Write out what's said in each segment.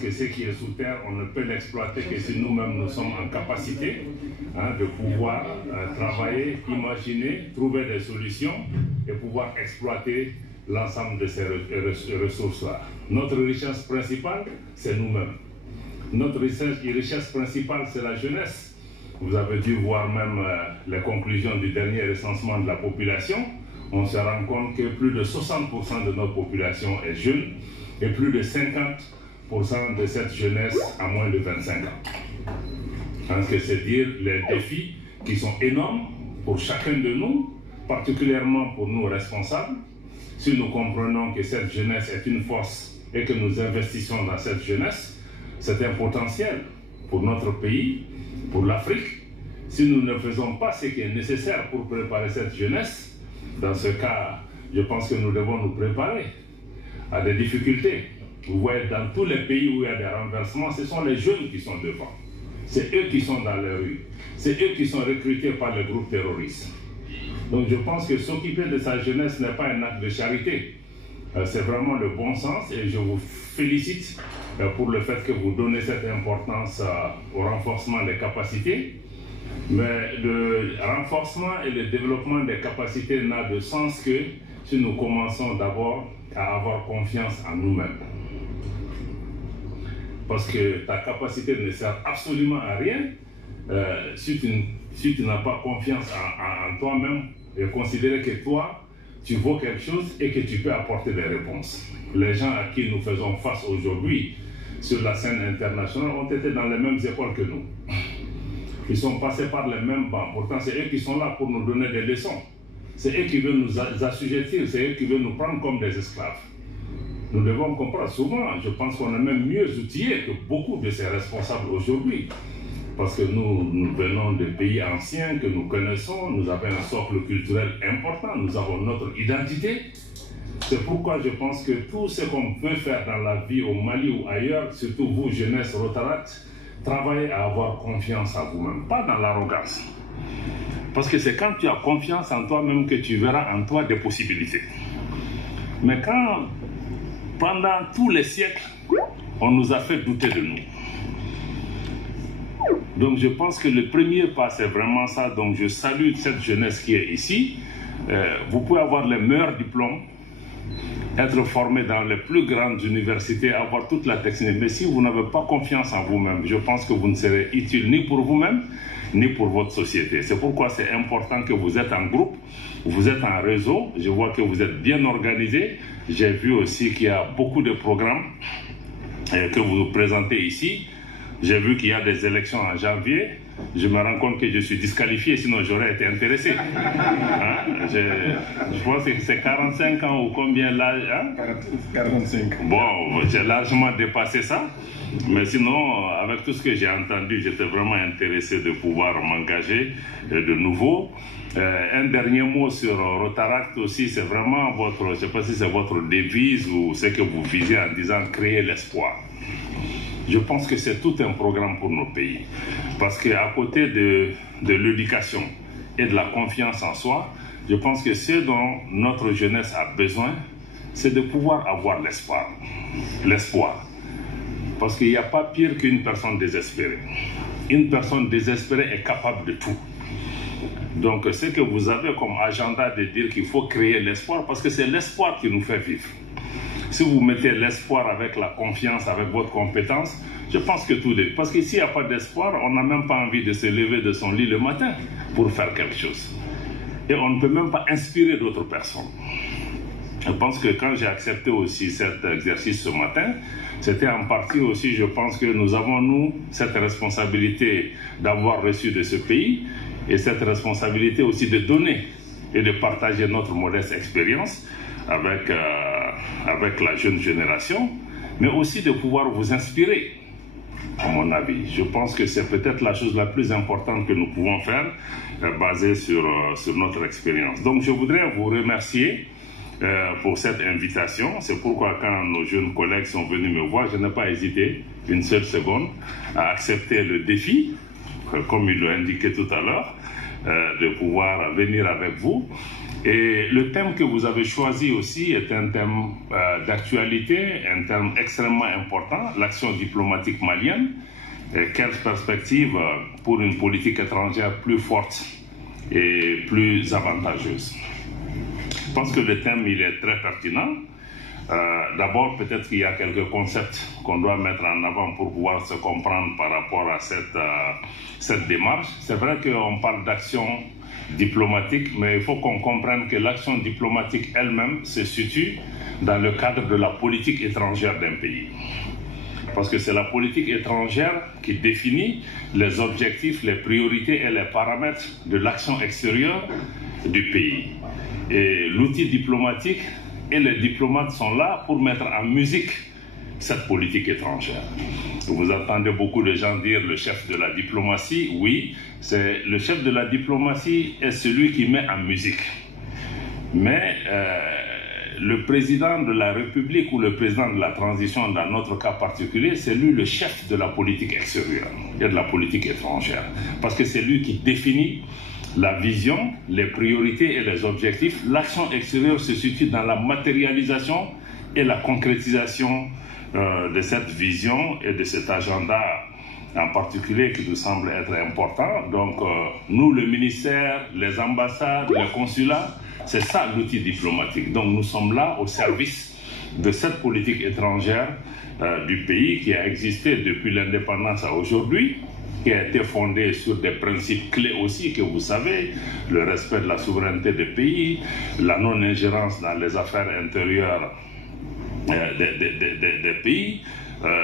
Que ce qui est sous terre, on ne peut l'exploiter que si nous-mêmes nous sommes en capacité de pouvoir travailler, imaginer, trouver des solutions et pouvoir exploiter l'ensemble de ces ressources-là. Notre richesse principale, c'est nous-mêmes. Notre richesse principale, c'est la jeunesse. Vous avez dû voir même les conclusions du dernier recensement de la population. On se rend compte que plus de 60% de notre population est jeune et plus de 50% de cette jeunesse a moins de 25 ans. C'est dire les défis qui sont énormes pour chacun de nous, particulièrement pour nous responsables. Si nous comprenons que cette jeunesse est une force et que nous investissons dans cette jeunesse, c'est un potentiel pour notre pays, pour l'Afrique. Si nous ne faisons pas ce qui est nécessaire pour préparer cette jeunesse, dans ce cas, je pense que nous devons nous préparer à des difficultés. Vous voyez, dans tous les pays où il y a des renversements, ce sont les jeunes qui sont devant. C'est eux qui sont dans les rues. C'est eux qui sont recrutés par les groupes terroristes. Donc je pense que s'occuper de sa jeunesse n'est pas un acte de charité. C'est vraiment le bon sens et je vous félicite pour le fait que vous donnez cette importance au renforcement des capacités. Mais le renforcement et le développement des capacités n'a de sens que si nous commençons d'abord à avoir confiance en nous-mêmes. Parce que ta capacité ne sert absolument à rien si tu n'as pas confiance en toi-même et considérer que toi, tu vaux quelque chose et que tu peux apporter des réponses. Les gens à qui nous faisons face aujourd'hui sur la scène internationale ont été dans les mêmes écoles que nous. Ils sont passés par les mêmes bancs. Pourtant, c'est eux qui sont là pour nous donner des leçons. C'est eux qui veulent nous assujettir, c'est eux qui veulent nous prendre comme des esclaves. Nous devons comprendre, souvent, je pense qu'on est même mieux outillés que beaucoup de ces responsables aujourd'hui. Parce que nous venons de pays anciens que nous connaissons, nous avons un socle culturel important, nous avons notre identité. C'est pourquoi je pense que tout ce qu'on peut faire dans la vie au Mali ou ailleurs, surtout vous, jeunesse Rotaract, travaillez à avoir confiance en vous-même, pas dans l'arrogance. Parce que c'est quand tu as confiance en toi-même que tu verras en toi des possibilités. Mais quand, pendant tous les siècles, on nous a fait douter de nous. Donc je pense que le premier pas, c'est vraiment ça. Donc je salue cette jeunesse qui est ici. Vous pouvez avoir les meilleurs diplômes, être formé dans les plus grandes universités, avoir toute la technique. Mais si vous n'avez pas confiance en vous-même, je pense que vous ne serez utile ni pour vous-même, ni pour votre société. C'est pourquoi c'est important que vous êtes en groupe, vous êtes en réseau. Je vois que vous êtes bien organisé. J'ai vu aussi qu'il y a beaucoup de programmes que vous présentez ici. J'ai vu qu'il y a des élections en janvier. Je me rends compte que je suis disqualifié, sinon j'aurais été intéressé. Hein? Je pense que c'est 45 ans ou combien l'âge, hein? 45. Bon, j'ai largement dépassé ça. Mais sinon, avec tout ce que j'ai entendu, j'étais vraiment intéressé de pouvoir m'engager de nouveau. Un dernier mot sur Rotaract aussi, c'est vraiment votre, je ne sais pas si c'est votre devise ou ce que vous visez en disant créer l'espoir. Je pense que c'est tout un programme pour nos pays. Parce qu'à côté de l'éducation et de la confiance en soi, je pense que ce dont notre jeunesse a besoin, c'est de pouvoir avoir l'espoir. L'espoir. Parce qu'il n'y a pas pire qu'une personne désespérée. Une personne désespérée est capable de tout. Donc, ce que vous avez comme agenda de dire qu'il faut créer l'espoir, parce que c'est l'espoir qui nous fait vivre. Si vous mettez l'espoir avec la confiance, avec votre compétence, je pense que tout est... Parce qu'ici, il n'y a pas d'espoir, on n'a même pas envie de se lever de son lit le matin pour faire quelque chose. Et on ne peut même pas inspirer d'autres personnes. Je pense que quand j'ai accepté aussi cet exercice ce matin, c'était en partie aussi, je pense que nous avons, nous, cette responsabilité d'avoir reçu de ce pays et cette responsabilité aussi de donner et de partager notre modeste expérience avec la jeune génération, mais aussi de pouvoir vous inspirer, à mon avis. Je pense que c'est peut-être la chose la plus importante que nous pouvons faire, basée sur notre expérience. Donc je voudrais vous remercier pour cette invitation. C'est pourquoi quand nos jeunes collègues sont venus me voir, je n'ai pas hésité une seule seconde à accepter le défi, comme il l'a indiqué tout à l'heure, de pouvoir venir avec vous. Et le thème que vous avez choisi aussi est un thème d'actualité, un thème extrêmement important, l'action diplomatique malienne. Quelle perspective pour une politique étrangère plus forte et plus avantageuse? Je pense que le thème il est très pertinent. D'abord, peut-être qu'il y a quelques concepts qu'on doit mettre en avant pour pouvoir se comprendre par rapport à cette démarche. C'est vrai qu'on parle d'action diplomatique, mais il faut qu'on comprenne que l'action diplomatique elle-même se situe dans le cadre de la politique étrangère d'un pays. Parce que c'est la politique étrangère qui définit les objectifs, les priorités et les paramètres de l'action extérieure du pays. Et l'outil diplomatique et les diplomates sont là pour mettre en musique cette politique étrangère. Vous entendez beaucoup de gens dire le chef de la diplomatie. Oui, c'est le chef de la diplomatie est celui qui met en musique. Mais le président de la République ou le président de la transition, dans notre cas particulier, c'est lui le chef de la politique extérieure et de la politique étrangère. Parce que c'est lui qui définit la vision, les priorités et les objectifs. L'action extérieure se situe dans la matérialisation et la concrétisation de cette vision et de cet agenda en particulier qui nous semble être important. Donc nous, le ministère, les ambassades, les consulats, c'est ça l'outil diplomatique. Donc nous sommes là au service de cette politique étrangère du pays qui a existé depuis l'indépendance à aujourd'hui, qui a été fondée sur des principes clés aussi que vous savez, le respect de la souveraineté des pays, la non-ingérence dans les affaires intérieures des pays,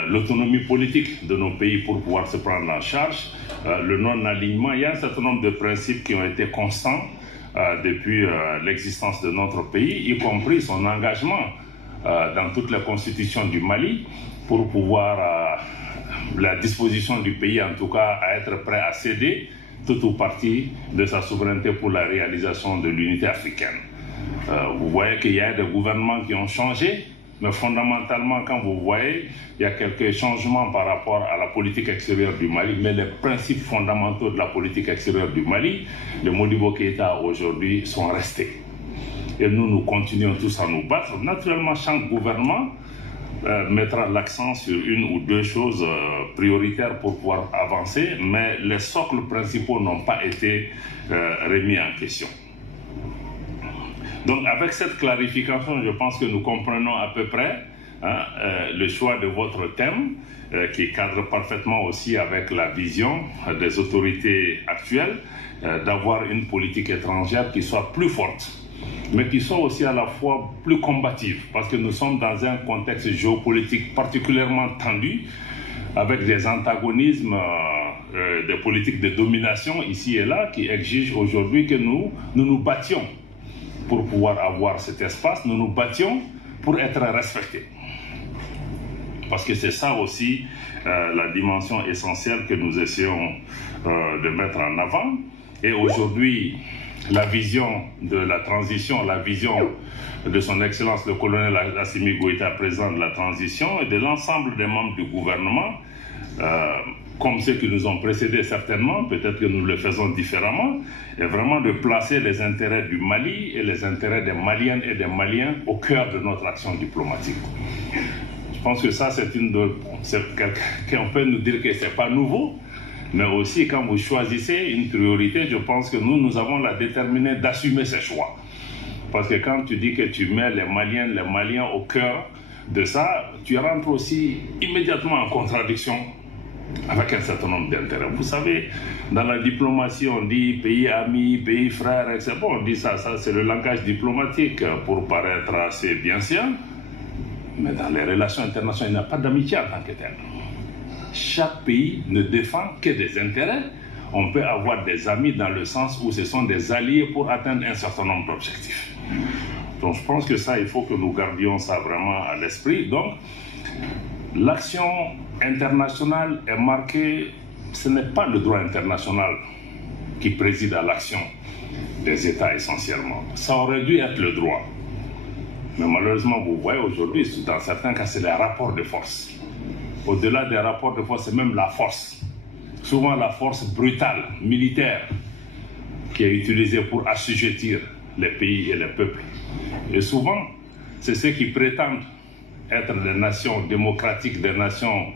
l'autonomie politique de nos pays pour pouvoir se prendre en charge, le non-alignement. Il y a un certain nombre de principes qui ont été constants depuis l'existence de notre pays, y compris son engagement dans toutes les constitutions du Mali pour pouvoir, la disposition du pays en tout cas, à être prêt à céder tout ou partie de sa souveraineté pour la réalisation de l'unité africaine. Vous voyez qu'il y a des gouvernements qui ont changé, mais fondamentalement, quand vous voyez, il y a quelques changements par rapport à la politique extérieure du Mali, mais les principes fondamentaux de la politique extérieure du Mali, le Modibo Keïta aujourd'hui, sont restés. Et nous continuons tous à nous battre. Naturellement, chaque gouvernement mettra l'accent sur une ou deux choses prioritaires pour pouvoir avancer, mais les socles principaux n'ont pas été remis en question. Donc avec cette clarification, je pense que nous comprenons à peu près le choix de votre thème qui cadre parfaitement aussi avec la vision des autorités actuelles d'avoir une politique étrangère qui soit plus forte, mais qui soit aussi à la fois plus combative, parce que nous sommes dans un contexte géopolitique particulièrement tendu, avec des antagonismes, des politiques de domination ici et là, qui exigent aujourd'hui que nous nous battions pour pouvoir avoir cet espace, nous nous battions pour être respectés. Parce que c'est ça aussi la dimension essentielle que nous essayons de mettre en avant. Et aujourd'hui, la vision de la transition, la vision de son Excellence le colonel Assimi Goïta, président de la transition, et de l'ensemble des membres du gouvernement, comme ceux qui nous ont précédés certainement, peut-être que nous le faisons différemment, est vraiment de placer les intérêts du Mali et les intérêts des Maliennes et des Maliens au cœur de notre action diplomatique. Je pense que ça, on peut nous dire que ce n'est pas nouveau, mais aussi quand vous choisissez une priorité, je pense que nous avons la déterminée d'assumer ces choix. Parce que quand tu dis que tu mets les Maliennes, les Maliens au cœur de ça, tu rentres aussi immédiatement en contradiction avec un certain nombre d'intérêts. Vous savez, dans la diplomatie, on dit pays amis, pays frères, etc. Bon, on dit ça c'est le langage diplomatique pour paraître assez bien sûr. Mais dans les relations internationales, il n'y a pas d'amitié en tant que telle. Chaque pays ne défend que des intérêts. On peut avoir des amis dans le sens où ce sont des alliés pour atteindre un certain nombre d'objectifs. Donc je pense que ça, il faut que nous gardions ça vraiment à l'esprit. Donc, l'action internationale est marquée, ce n'est pas le droit international qui préside à l'action des États essentiellement. Ça aurait dû être le droit. Mais malheureusement, vous voyez aujourd'hui, dans certains cas, c'est les rapports de force. Au-delà des rapports de force, c'est même la force. Souvent la force brutale, militaire, qui est utilisé pour assujettir les pays et les peuples. Et souvent, c'est ceux qui prétendent être des nations démocratiques, des nations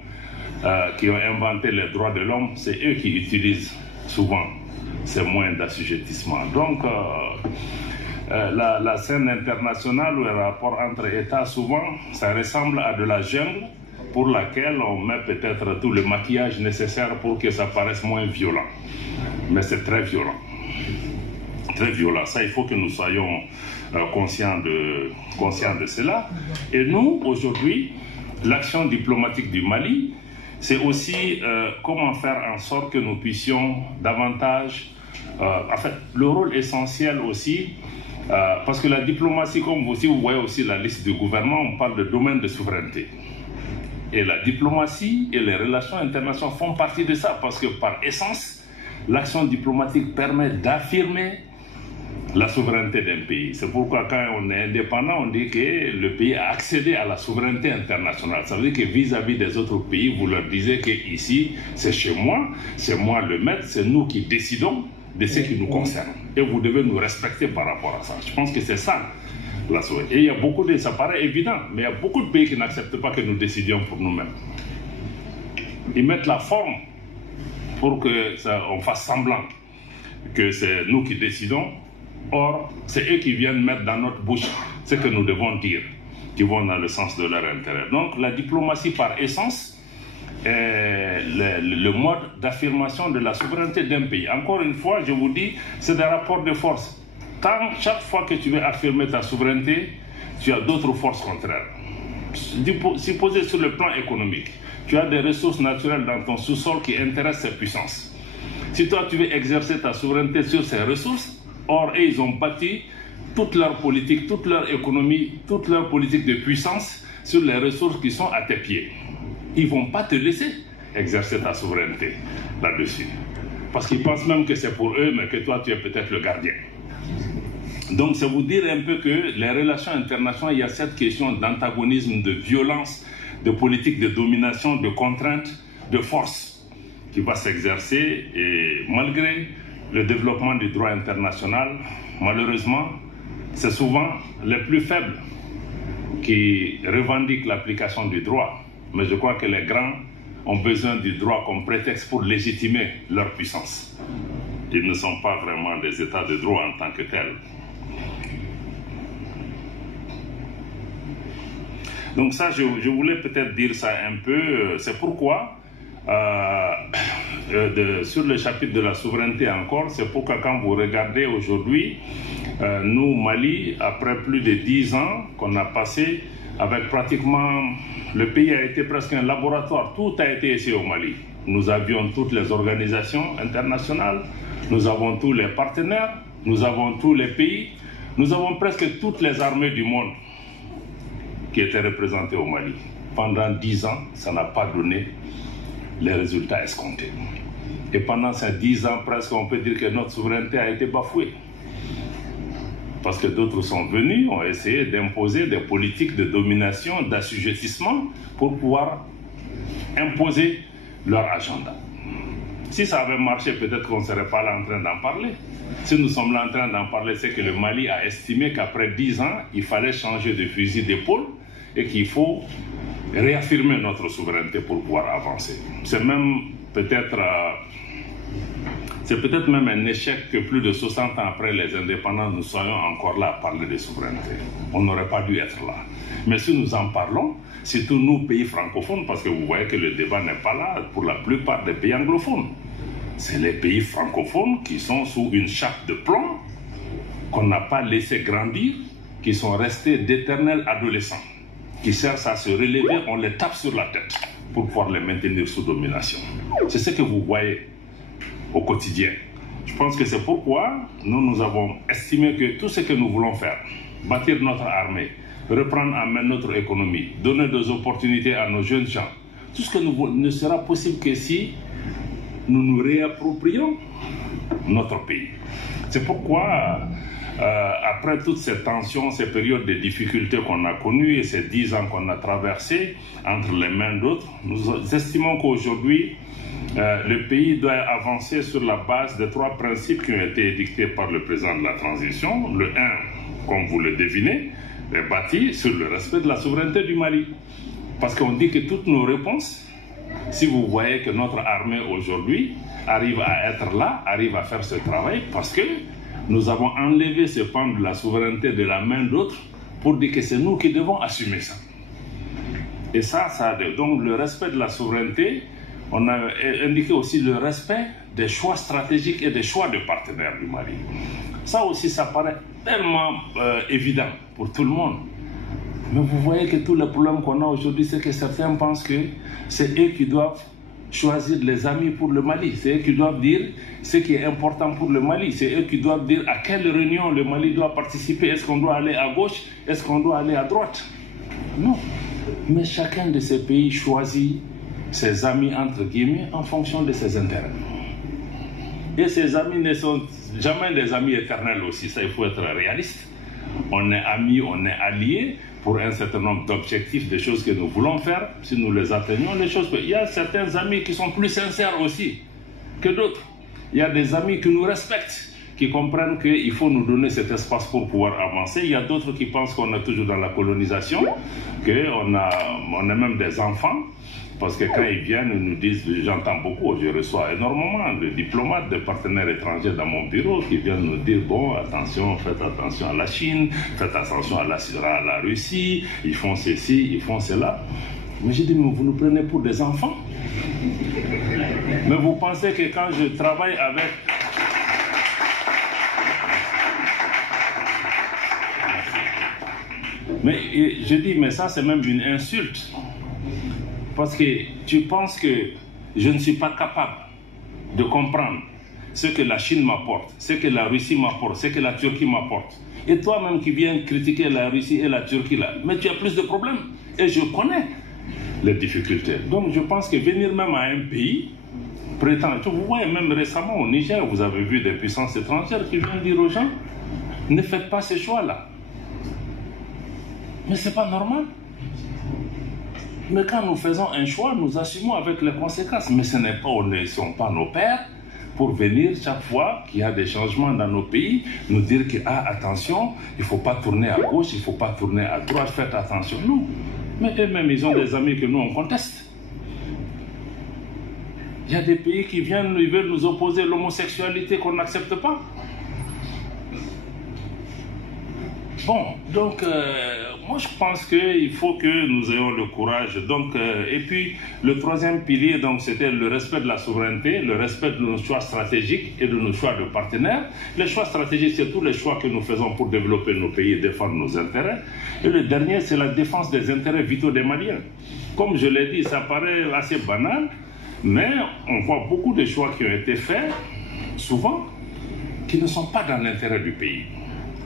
qui ont inventé les droits de l'homme, c'est eux qui utilisent souvent ces moyens d'assujettissement. Donc, la scène internationale ou le rapport entre États, souvent, ça ressemble à de la jungle pour laquelle on met peut-être tout le maquillage nécessaire pour que ça paraisse moins violent. Mais c'est très violent. Très violent. Ça, il faut que nous soyons conscients de cela. Et nous, aujourd'hui, l'action diplomatique du Mali, c'est aussi comment faire en sorte que nous puissions davantage... en fait, le rôle essentiel aussi, parce que la diplomatie, comme si vous voyez aussi la liste du gouvernement, on parle de domaine de souveraineté. Et la diplomatie et les relations internationales font partie de ça, parce que par essence, l'action diplomatique permet d'affirmer la souveraineté d'un pays. C'est pourquoi quand on est indépendant, on dit que le pays a accédé à la souveraineté internationale. Ça veut dire que vis-à-vis des autres pays, vous leur disiez que ici, c'est chez moi, c'est moi le maître, c'est nous qui décidons de ce qui nous concerne. Et vous devez nous respecter par rapport à ça. Je pense que c'est ça la souveraineté. Et il y a beaucoup de... Ça paraît évident, mais il y a beaucoup de pays qui n'acceptent pas que nous décidions pour nous-mêmes. Ils mettent la forme pour qu'on fasse semblant que c'est nous qui décidons. Or, c'est eux qui viennent mettre dans notre bouche ce que nous devons dire, qui vont dans le sens de leur intérêt. Donc, la diplomatie, par essence, est le mode d'affirmation de la souveraineté d'un pays. Encore une fois, je vous dis, c'est des rapports de force. Chaque fois que tu veux affirmer ta souveraineté, tu as d'autres forces contraires. Supposez sur le plan économique, tu as des ressources naturelles dans ton sous-sol qui intéressent ces puissances. Si toi, tu veux exercer ta souveraineté sur ces ressources, or, ils ont bâti toute leur politique, toute leur économie, toute leur politique de puissance sur les ressources qui sont à tes pieds. Ils ne vont pas te laisser exercer ta souveraineté là-dessus. Parce qu'ils pensent même que c'est pour eux, mais que toi, tu es peut-être le gardien. Donc, c'est vous dire un peu que les relations internationales, il y a cette question d'antagonisme, de violence, de politique de domination, de contrainte, de force qui va s'exercer. Et malgré le développement du droit international, malheureusement, c'est souvent les plus faibles qui revendiquent l'application du droit. Mais je crois que les grands ont besoin du droit comme prétexte pour légitimer leur puissance. Ils ne sont pas vraiment des états de droit en tant que tels. Donc ça, je voulais peut-être dire ça un peu. C'est pourquoi... sur le chapitre de la souveraineté encore, c'est pourquoi quand vous regardez aujourd'hui, nous, Mali, après plus de 10 ans qu'on a passé avec pratiquement, le pays a été presque un laboratoire, tout a été ici au Mali. Nous avions toutes les organisations internationales, nous avons tous les partenaires, nous avons tous les pays, nous avons presque toutes les armées du monde qui étaient représentées au Mali. Pendant 10 ans, ça n'a pas donné les résultats escomptés. Et pendant ces 10 ans, presque, on peut dire que notre souveraineté a été bafouée. Parce que d'autres sont venus, ont essayé d'imposer des politiques de domination, d'assujettissement pour pouvoir imposer leur agenda. Si ça avait marché, peut-être qu'on ne serait pas là en train d'en parler. Si nous sommes là en train d'en parler, c'est que le Mali a estimé qu'après 10 ans, il fallait changer de fusil d'épaule et qu'il faut réaffirmer notre souveraineté pour pouvoir avancer. C'est même peut-être même un échec que plus de 60 ans après les indépendants, nous soyons encore là à parler de souveraineté. On n'aurait pas dû être là. Mais si nous en parlons, surtout nous, pays francophones, parce que vous voyez que le débat n'est pas là pour la plupart des pays anglophones. C'est les pays francophones qui sont sous une chape de plomb, qu'on n'a pas laissé grandir, qui sont restés d'éternels adolescents, qui cherchent à se relever, on les tape sur la tête pour pouvoir les maintenir sous domination. C'est ce que vous voyez au quotidien. Je pense que c'est pourquoi nous avons estimé que tout ce que nous voulons faire, bâtir notre armée, reprendre en main notre économie, donner des opportunités à nos jeunes gens, tout ce que nous ne sera possible que si nous nous réapproprions notre pays. C'est pourquoi après toutes ces tensions, ces périodes de difficultés qu'on a connues et ces 10 ans qu'on a traversés entre les mains d'autres, nous estimons qu'aujourd'hui, le pays doit avancer sur la base de 3 principes qui ont été édictés par le président de la transition. Le 1, comme vous le devinez, est bâti sur le respect de la souveraineté du Mali. Parce qu'on dit que toutes nos réponses, si vous voyez que notre armée aujourd'hui arrive à être là, arrive à faire ce travail, parce que nous avons enlevé ce pan de la souveraineté de la main d'autres pour dire que c'est nous qui devons assumer ça. Et ça, donc le respect de la souveraineté, on a indiqué aussi le respect des choix stratégiques et des choix de partenaires du Mali. Ça aussi, ça paraît tellement évident pour tout le monde. Mais vous voyez que tous les problèmes qu'on a aujourd'hui, c'est que certains pensent que c'est eux qui doivent choisir les amis pour le Mali. C'est eux qui doivent dire ce qui est important pour le Mali. C'est eux qui doivent dire à quelle réunion le Mali doit participer. Est-ce qu'on doit aller à gauche? Est-ce qu'on doit aller à droite? Non. Mais chacun de ces pays choisit ses amis, entre guillemets, en fonction de ses intérêts. Et ces amis ne sont jamais des amis éternels aussi. Ça, il faut être réaliste. On est amis, on est alliés pour un certain nombre d'objectifs, des choses que nous voulons faire. Si nous les atteignons, les choses... Il y a certains amis qui sont plus sincères aussi que d'autres. Il y a des amis qui nous respectent, qui comprennent qu'il faut nous donner cet espace pour pouvoir avancer. Il y a d'autres qui pensent qu'on est toujours dans la colonisation, qu'on est même des enfants. Parce que quand ils viennent, ils nous disent, j'entends beaucoup, je reçois énormément de diplomates, de partenaires étrangers dans mon bureau qui viennent nous dire, bon, attention, faites attention à la Chine, faites attention à la Russie, ils font ceci, ils font cela. Mais j'ai dit, mais vous nous prenez pour des enfants? Mais vous pensez que quand je travaille avec... Mais je dis, mais ça c'est même une insulte. Parce que tu penses que je ne suis pas capable de comprendre ce que la Chine m'apporte, ce que la Russie m'apporte, ce que la Turquie m'apporte. Et toi-même qui viens critiquer la Russie et la Turquie là, mais tu as plus de problèmes. Et je connais les difficultés. Donc je pense que venir même à un pays, prétendre, vous voyez même récemment au Niger, vous avez vu des puissances étrangères qui viennent dire aux gens, ne faites pas ces choix-là. Mais c'est pas normal. Mais quand nous faisons un choix, nous assumons avec les conséquences. Mais ce ne sont pas nos pères pour venir chaque fois qu'il y a des changements dans nos pays, nous dire que, ah, attention, il ne faut pas tourner à gauche, il ne faut pas tourner à droite, faites attention. Non. Mais eux-mêmes, ils ont des amis que nous, on conteste. Il y a des pays qui viennent, ils veulent nous opposer l'homosexualité qu'on n'accepte pas. Bon, donc, moi je pense qu'il faut que nous ayons le courage. Donc, et puis, le troisième pilier, donc, c'était le respect de la souveraineté, le respect de nos choix stratégiques et de nos choix de partenaires. Les choix stratégiques, c'est tous les choix que nous faisons pour développer nos pays et défendre nos intérêts. Et le dernier, c'est la défense des intérêts vitaux des Maliens. Comme je l'ai dit, ça paraît assez banal, mais on voit beaucoup de choix qui ont été faits, souvent, qui ne sont pas dans l'intérêt du pays,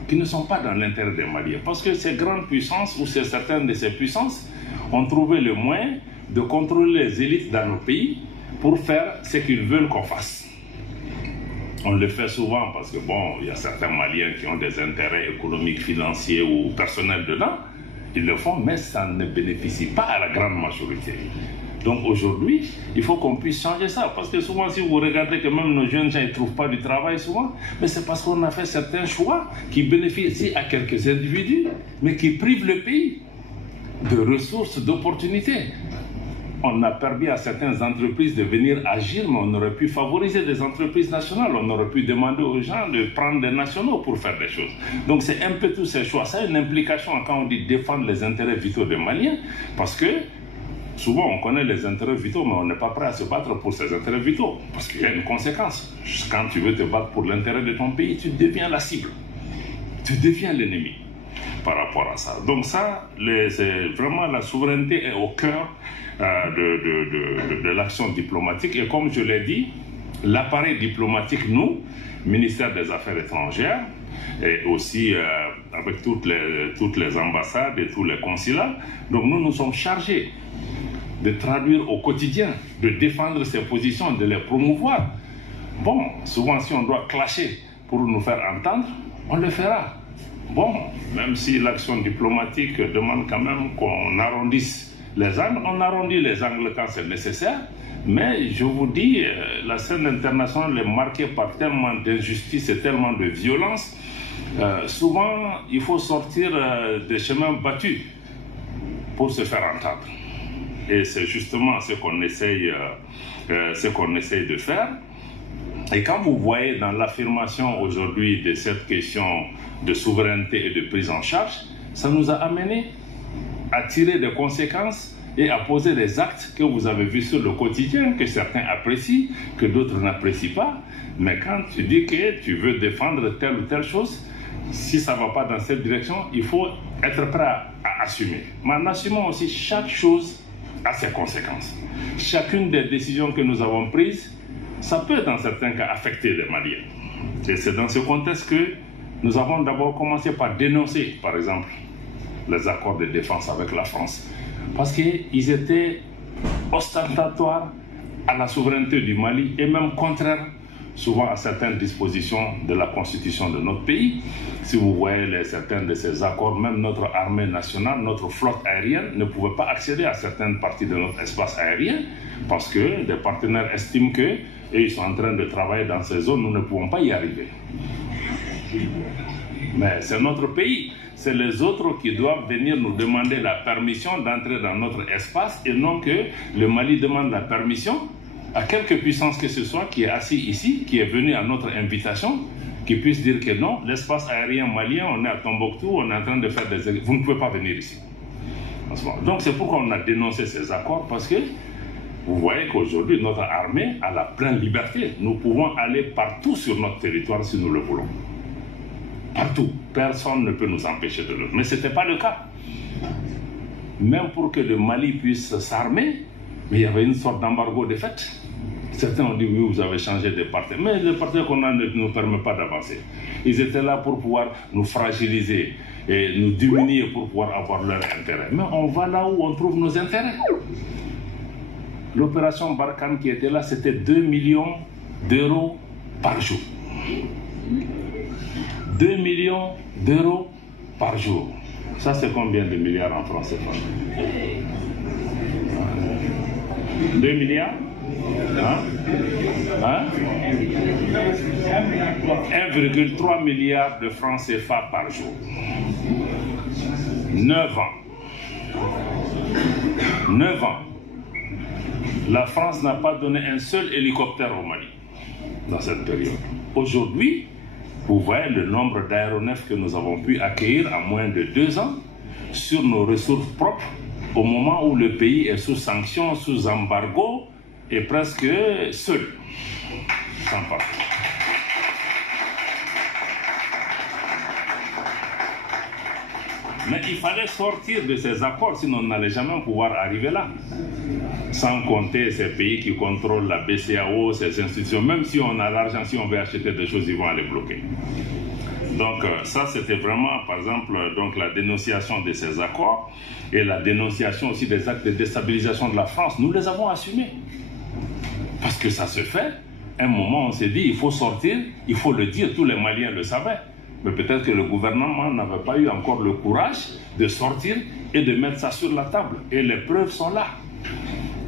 qui ne sont pas dans l'intérêt des Maliens. Parce que ces grandes puissances, ou certaines de ces puissances, ont trouvé le moyen de contrôler les élites dans nos pays pour faire ce qu'ils veulent qu'on fasse. On le fait souvent parce que, bon, il y a certains Maliens qui ont des intérêts économiques, financiers ou personnels dedans. Ils le font, mais ça ne bénéficie pas à la grande majorité. Donc aujourd'hui, il faut qu'on puisse changer ça. Parce que souvent, si vous regardez que même nos jeunes gens ne trouvent pas du travail souvent, mais c'est parce qu'on a fait certains choix qui bénéficient à quelques individus, mais qui privent le pays de ressources, d'opportunités. On a permis à certaines entreprises de venir agir, mais on aurait pu favoriser des entreprises nationales. On aurait pu demander aux gens de prendre des nationaux pour faire des choses. Donc c'est un peu tous ces choix. Ça a une implication quand on dit défendre les intérêts vitaux des Maliens, parce que souvent, on connaît les intérêts vitaux, mais on n'est pas prêt à se battre pour ces intérêts vitaux. Parce qu'il y a une conséquence. Quand tu veux te battre pour l'intérêt de ton pays, tu deviens la cible. Tu deviens l'ennemi par rapport à ça. Donc ça, c'est vraiment la souveraineté est au cœur de l'action diplomatique. Et comme je l'ai dit, l'appareil diplomatique, nous, ministère des Affaires étrangères, et aussi avec toutes les ambassades et tous les consulats, donc nous sommes chargés de traduire au quotidien, de défendre ces positions, de les promouvoir. Bon, souvent si on doit clasher pour nous faire entendre, on le fera. Bon, même si l'action diplomatique demande quand même qu'on arrondisse les angles, on arrondit les angles quand c'est nécessaire. Mais je vous dis, la scène internationale est marquée par tellement d'injustice et tellement de violence. Souvent, il faut sortir des chemins battus pour se faire entendre. Et c'est justement ce qu'on essaye de faire. Et quand vous voyez dans l'affirmation aujourd'hui de cette question de souveraineté et de prise en charge, ça nous a amené à tirer des conséquences et à poser des actes que vous avez vus sur le quotidien, que certains apprécient, que d'autres n'apprécient pas. Mais quand tu dis que tu veux défendre telle ou telle chose, si ça ne va pas dans cette direction, il faut être prêt à assumer. Mais en assumant aussi, chaque chose a ses conséquences. Chacune des décisions que nous avons prises, ça peut dans certains cas affecter les Maliens. Et c'est dans ce contexte que nous avons d'abord commencé par dénoncer, par exemple, les accords de défense avec la France. Parce qu'ils étaient ostentatoires à la souveraineté du Mali et même contraires souvent à certaines dispositions de la constitution de notre pays. Si vous voyez certains de ces accords, même notre armée nationale, notre flotte aérienne ne pouvait pas accéder à certaines parties de notre espace aérien parce que des partenaires estiment que ils sont en train de travailler dans ces zones, nous ne pouvons pas y arriver. Mais c'est notre pays. C'est les autres qui doivent venir nous demander la permission d'entrer dans notre espace et non que le Mali demande la permission à quelque puissance que ce soit qui est assis ici, qui est venu à notre invitation, qui puisse dire que non, l'espace aérien malien, on est à Tombouctou, on est en train de faire des... Vous ne pouvez pas venir ici. Donc c'est pourquoi on a dénoncé ces accords, parce que vous voyez qu'aujourd'hui, notre armée a la pleine liberté. Nous pouvons aller partout sur notre territoire si nous le voulons. Partout. Personne ne peut nous empêcher de le faire. Mais ce n'était pas le cas. Même pour que le Mali puisse s'armer, mais il y avait une sorte d'embargo de fait. Certains ont dit oui, vous avez changé de partenaire. Mais le partenaire qu'on a ne nous permet pas d'avancer. Ils étaient là pour pouvoir nous fragiliser et nous diminuer pour pouvoir avoir leur intérêt. Mais on va là où on trouve nos intérêts. L'opération Barkhane qui était là, c'était 2 millions d'euros par jour. 2 millions d'euros par jour. Ça, c'est combien de milliards en francs CFA? 2 milliards? 1,3 milliard de francs CFA par jour. 9 ans. 9 ans. La France n'a pas donné un seul hélicoptère au Mali dans cette période. Aujourd'hui, vous voyez le nombre d'aéronefs que nous avons pu accueillir en moins de 2 ans sur nos ressources propres au moment où le pays est sous sanctions, sous embargo et presque seul, sans parler. Mais il fallait sortir de ces accords, sinon on n'allait jamais pouvoir arriver là. Sans compter ces pays qui contrôlent la BCEAO, ces institutions, même si on a l'argent, si on veut acheter des choses, ils vont aller bloquer. Donc ça, c'était vraiment, par exemple, donc, la dénonciation de ces accords et la dénonciation aussi des actes de déstabilisation de la France. Nous les avons assumés. Parce que ça se fait. Un moment, on s'est dit, il faut sortir, il faut le dire, tous les Maliens le savaient. Mais peut-être que le gouvernement n'avait pas eu encore le courage de sortir et de mettre ça sur la table. Et les preuves sont là.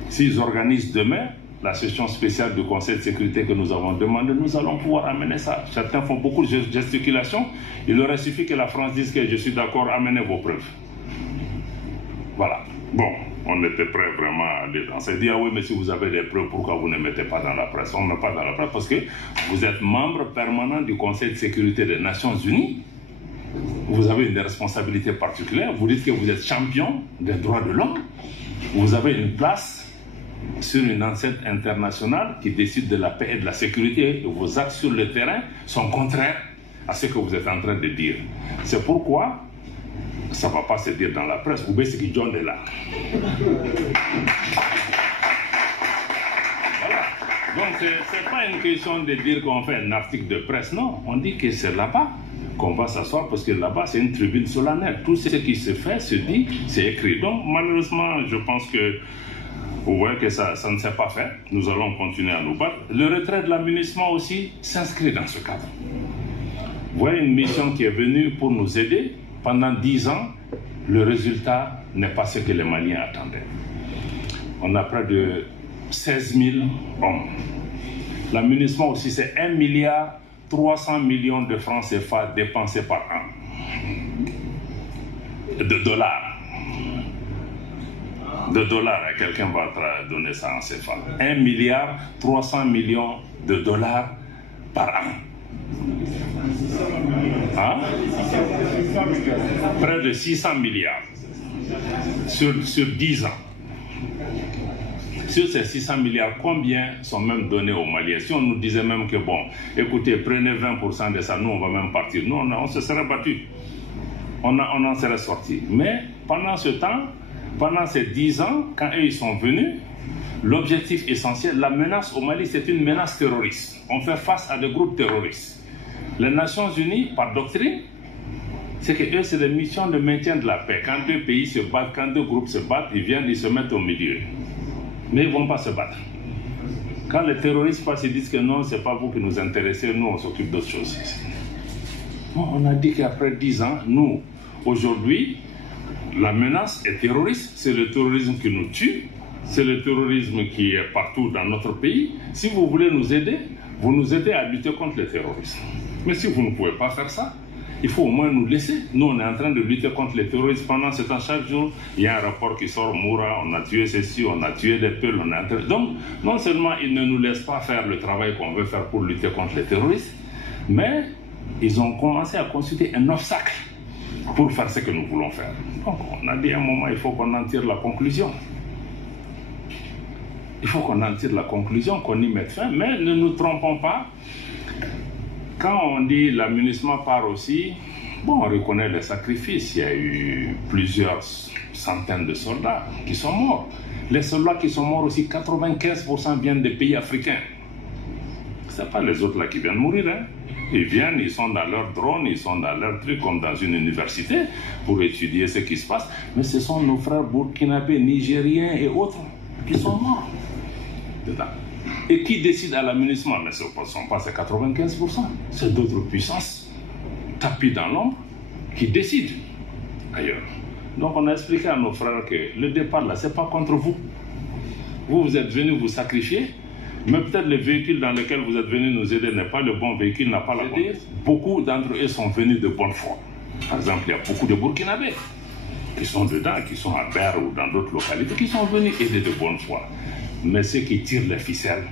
S'ils organisent demain la session spéciale du Conseil de sécurité que nous avons demandé, nous allons pouvoir amener ça. Certains font beaucoup de gesticulations. Il aurait suffi que la France dise que je suis d'accord, amenez vos preuves. Voilà. Bon, on était prêt vraiment à aller dans. On s'est dit, ah oui, mais si vous avez des preuves, pourquoi vous ne mettez pas dans la presse? On ne met pas dans la presse parce que vous êtes membre permanent du Conseil de sécurité des Nations Unies. Vous avez une responsabilité particulière. Vous dites que vous êtes champion des droits de l'homme. Vous avez une place sur une enceinte internationale qui décide de la paix et de la sécurité. Et vos actes sur le terrain sont contraires à ce que vous êtes en train de dire. C'est pourquoi ça ne va pas se dire dans la presse. Vous voyez ce qui John est là. Voilà. Donc, ce n'est pas une question de dire qu'on fait un article de presse. Non, on dit que c'est là-bas qu'on va s'asseoir parce que là-bas, c'est une tribune solennelle. Tout ce qui se fait, se dit, c'est écrit. Donc, malheureusement, je pense que vous voyez que ça ne s'est pas fait. Nous allons continuer à nous battre. Le retrait de l'aménagement aussi s'inscrit dans ce cadre. Vous voyez une mission qui est venue pour nous aider. Pendant 10 ans, le résultat n'est pas ce que les Maliens attendaient. On a près de 16 000 hommes. La MINUSMA aussi, c'est 1,3 milliard de francs CFA dépensés par an. De dollars. De dollars, quelqu'un va donner ça en CFA. 1,3 milliard de dollars par an. Hein? Près de 600 milliards sur 10 ans. Sur ces 600 milliards, combien sont même donnés aux Maliens? Si on nous disait même que, bon, écoutez, prenez 20% de ça, nous on va même partir. Nous, on se serait battu. On en serait sorti. Mais pendant ce temps, pendant ces 10 ans, quand eux ils sont venus, l'objectif essentiel, la menace au Mali, c'est une menace terroriste. On fait face à des groupes terroristes. Les Nations Unies, par doctrine, c'est que eux, c'est des missions de maintien de la paix. Quand deux pays se battent, quand deux groupes se battent, ils viennent, ils se mettent au milieu. Mais ils ne vont pas se battre. Quand les terroristes passent, ils disent que non, ce n'est pas vous qui nous intéressez, nous, on s'occupe d'autres choses. Bon, on a dit qu'après 10 ans, nous, aujourd'hui, la menace est terroriste. C'est le terrorisme qui nous tue. C'est le terrorisme qui est partout dans notre pays. Si vous voulez nous aider, vous nous aidez à lutter contre les terroristes. Mais si vous ne pouvez pas faire ça, il faut au moins nous laisser. Nous, on est en train de lutter contre les terroristes pendant ce temps. Chaque jour, il y a un rapport qui sort, Moura, on a tué ceci, on a tué des Peuls, on a... Donc, non seulement ils ne nous laissent pas faire le travail qu'on veut faire pour lutter contre les terroristes, mais ils ont commencé à constituer un obstacle pour faire ce que nous voulons faire. Donc, on a dit à un moment, il faut qu'on en tire la conclusion. Il faut qu'on en tire la conclusion, qu'on y mette fin, mais ne nous trompons pas. Quand on dit la MINUSMA part aussi, bon, on reconnaît les sacrifices. Il y a eu plusieurs centaines de soldats qui sont morts. Les soldats qui sont morts aussi, 95% viennent des pays africains. Ce n'est pas les autres là qui viennent mourir. Hein. Ils viennent, ils sont dans leur drone, ils sont dans leur truc, comme dans une université, pour étudier ce qui se passe. Mais ce sont nos frères burkinabés, nigériens et autres qui sont morts dedans. Et qui décide à la MINUSMA? Mais ce ne sont pas ces 95%. C'est d'autres puissances, tapis dans l'ombre, qui décident ailleurs. Donc on a expliqué à nos frères que le départ là, ce n'est pas contre vous. Vous êtes venus vous sacrifier, mais peut-être le véhicule dans lequel vous êtes venus nous aider n'est pas le bon véhicule, n'a pas la bonne. Beaucoup d'entre eux sont venus de bonne foi. Par exemple, il y a beaucoup de Burkinabés qui sont dedans, qui sont à Ber ou dans d'autres localités, qui sont venus aider de bonne foi. Mais ceux qui tirent les ficelles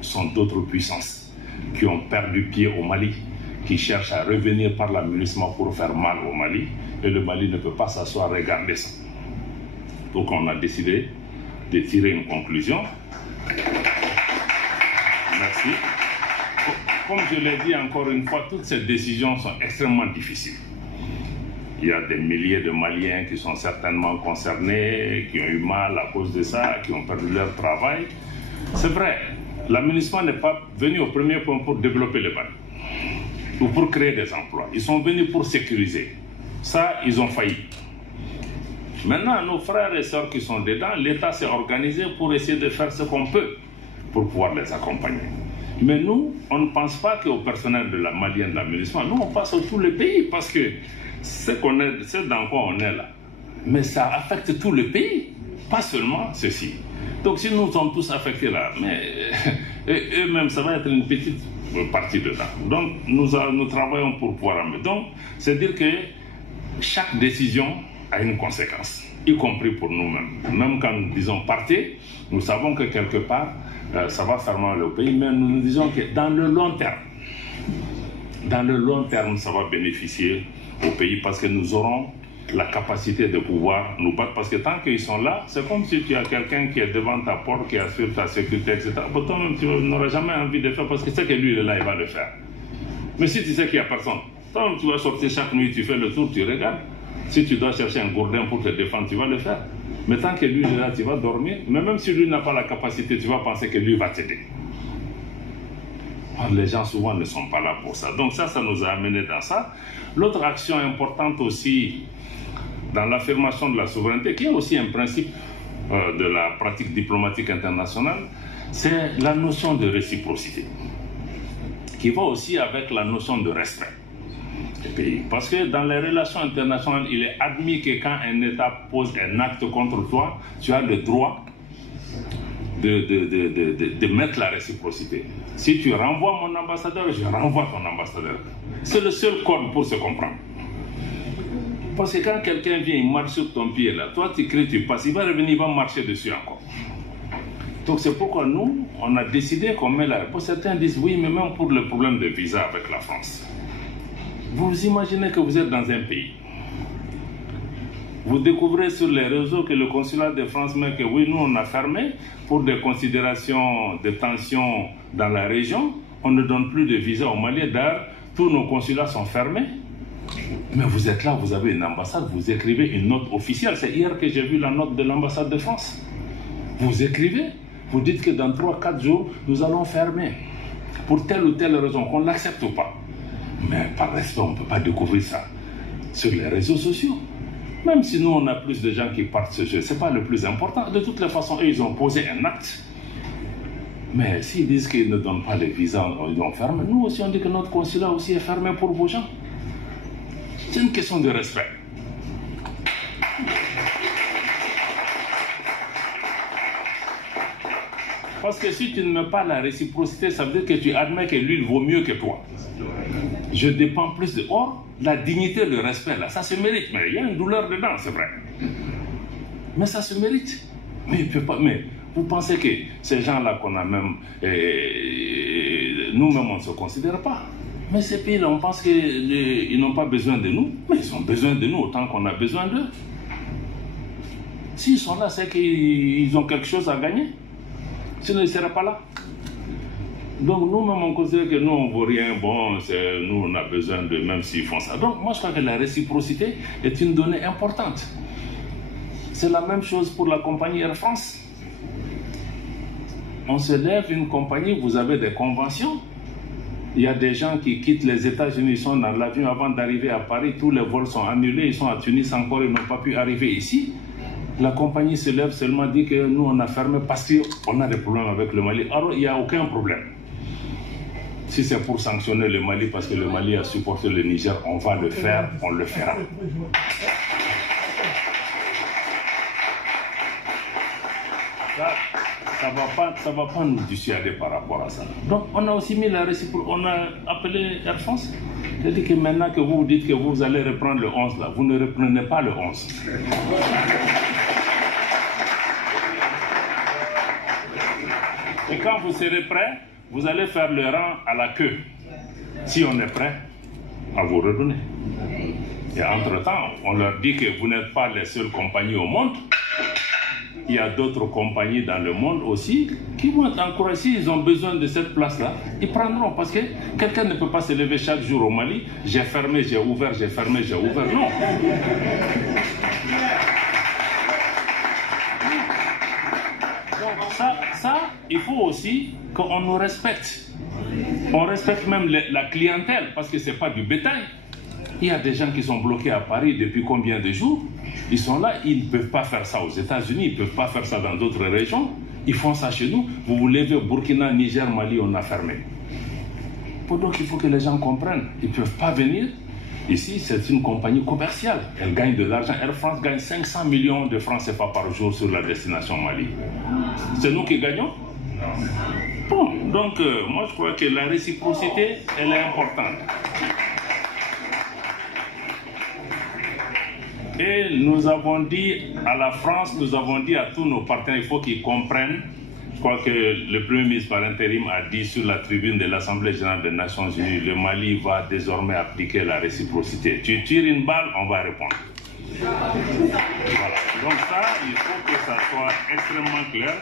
sont d'autres puissances qui ont perdu pied au Mali, qui cherchent à revenir par la MINUSMA pour faire mal au Mali, et le Mali ne peut pas s'asseoir et regarder ça. Donc on a décidé de tirer une conclusion. Merci. Comme je l'ai dit encore une fois, toutes ces décisions sont extrêmement difficiles. Il y a des milliers de Maliens qui sont certainement concernés, qui ont eu mal à cause de ça, qui ont perdu leur travail. C'est vrai, la MINUSMA n'est pas venue au premier point pour développer le Mali ou pour créer des emplois. Ils sont venus pour sécuriser. Ça, ils ont failli. Maintenant, nos frères et sœurs qui sont dedans, l'État s'est organisé pour essayer de faire ce qu'on peut pour pouvoir les accompagner. Mais nous, on ne pense pas qu'au personnel de la Malienne, de la MINUSMA, nous, on passe sur tous les pays parce que c'est dans quoi on est là. Mais ça affecte tout le pays, pas seulement ceci. Donc si nous sommes tous affectés là, mais eux-mêmes, ça va être une petite partie dedans. Donc nous travaillons pour pouvoir amener. Donc c'est dire que chaque décision a une conséquence, y compris pour nous-mêmes. Même quand nous disons partez, nous savons que quelque part, ça va faire mal au pays, mais nous disons que dans le long terme, ça va bénéficier au pays parce que nous aurons la capacité de pouvoir nous battre. Parce que tant qu'ils sont là, c'est comme si tu as quelqu'un qui est devant ta porte, qui assure ta sécurité, etc. Pourtant, tu n'auras jamais envie de faire parce que tu sais que lui, il est là, il va le faire. Mais si tu sais qu'il n'y a personne, tant tu vas sortir chaque nuit, tu fais le tour, tu regardes. Si tu dois chercher un gourdin pour te défendre, tu vas le faire. Mais tant que lui est là, tu vas dormir. Mais même si lui n'a pas la capacité, tu vas penser que lui va t'aider. Les gens souvent ne sont pas là pour ça. Donc ça nous a amené dans ça. L'autre action importante aussi dans l'affirmation de la souveraineté, qui est aussi un principe de la pratique diplomatique internationale, c'est la notion de réciprocité, qui va aussi avec la notion de respect. des pays. Parce que dans les relations internationales, il est admis que quand un État pose un acte contre toi, tu as le droit de mettre la réciprocité. Si tu renvoies mon ambassadeur, je renvoie ton ambassadeur. C'est le seul code pour se comprendre. Parce que quand quelqu'un vient, il marche sur ton pied là, toi tu cries, tu passes, il va revenir, il va marcher dessus encore. Donc c'est pourquoi nous, on a décidé qu'on met là. Pour certains disent oui, mais même pour le problème de visa avec la France. Vous imaginez que vous êtes dans un pays. Vous découvrez sur les réseaux que le consulat de France met que oui, nous on a fermé pour des considérations de tension dans la région. On ne donne plus de visa au Mali. D'ailleurs, tous nos consulats sont fermés. Mais vous êtes là, vous avez une ambassade, vous écrivez une note officielle. C'est hier que j'ai vu la note de l'ambassade de France. Vous écrivez, vous dites que dans 3-4 jours, nous allons fermer. Pour telle ou telle raison, qu'on l'accepte ou pas. Mais par respect, on ne peut pas découvrir ça sur les réseaux sociaux. Même si nous, on a plus de gens qui partent ce jeu, ce n'est pas le plus important. De toutes les façons, eux, ils ont posé un acte. Mais s'ils disent qu'ils ne donnent pas les visas, ils ont fermé. Nous aussi, on dit que notre consulat aussi est fermé pour vos gens. C'est une question de respect. Parce que si tu ne mets pas la réciprocité, ça veut dire que tu admets que lui, il vaut mieux que toi. Je dépends plus de... Or, la dignité, le respect, là, ça se mérite. Mais il y a une douleur dedans, c'est vrai. Mais ça se mérite. Mais il peut pas... Mais vous pensez que ces gens-là qu'on a même... nous-mêmes, on ne se considère pas. Mais ces pays-là, on pense qu'ils n'ont pas besoin de nous. Mais ils ont besoin de nous autant qu'on a besoin d'eux. S'ils sont là, c'est qu'ils ont quelque chose à gagner. Sinon, ils ne seraient pas là. Donc, nous-mêmes, on considère que nous, on ne vaut rien. Bon, nous, on a besoin de, même s'ils font ça. Donc, moi, je crois que la réciprocité est une donnée importante. C'est la même chose pour la compagnie Air France. On se lève une compagnie, vous avez des conventions. Il y a des gens qui quittent les États-Unis, ils sont dans l'avion avant d'arriver à Paris, tous les vols sont annulés, ils sont à Tunis encore, ils n'ont pas pu arriver ici. La compagnie se lève seulement, dit que nous on a fermé parce qu'on a des problèmes avec le Mali. Alors il n'y a aucun problème. Si c'est pour sanctionner le Mali parce que le Mali a supporté le Niger, on va le faire, on le fera. Ça va pas nous dissuader par rapport à ça. Donc on a aussi mis la réciprocité, on a appelé Air France. C'est-à-dire que maintenant que vous dites que vous allez reprendre le 11 là, vous ne reprenez pas le 11. Et quand vous serez prêt, vous allez faire le rang à la queue. Si on est prêt, à vous redonner. Et entre-temps, on leur dit que vous n'êtes pas les seules compagnies au monde. Il y a d'autres compagnies dans le monde aussi qui vont être encouragées. S'ils ont besoin de cette place-là, ils prendront. Parce que quelqu'un ne peut pas se lever chaque jour au Mali. J'ai fermé, j'ai ouvert, j'ai fermé, j'ai ouvert. Non. Donc ça, il faut aussi qu'on nous respecte. On respecte même la clientèle parce que ce n'est pas du bétail. Il y a des gens qui sont bloqués à Paris depuis combien de jours? Ils sont là, ils ne peuvent pas faire ça aux États-Unis, ils ne peuvent pas faire ça dans d'autres régions. Ils font ça chez nous. Vous vous levez au Burkina, Niger, Mali, on a fermé. Donc il faut que les gens comprennent. Ils ne peuvent pas venir. Ici, c'est une compagnie commerciale. Elle gagne de l'argent. Air France gagne 500 millions de francs CFA par jour sur la destination Mali. C'est nous qui gagnons? Bon, donc moi je crois que la réciprocité, elle est importante. Et nous avons dit à la France, nous avons dit à tous nos partenaires, il faut qu'ils comprennent. Je crois que le Premier ministre par intérim a dit sur la tribune de l'Assemblée générale des Nations Unies, le Mali va désormais appliquer la réciprocité. Tu tires une balle, on va répondre. Voilà. Donc ça, il faut que ça soit extrêmement clair.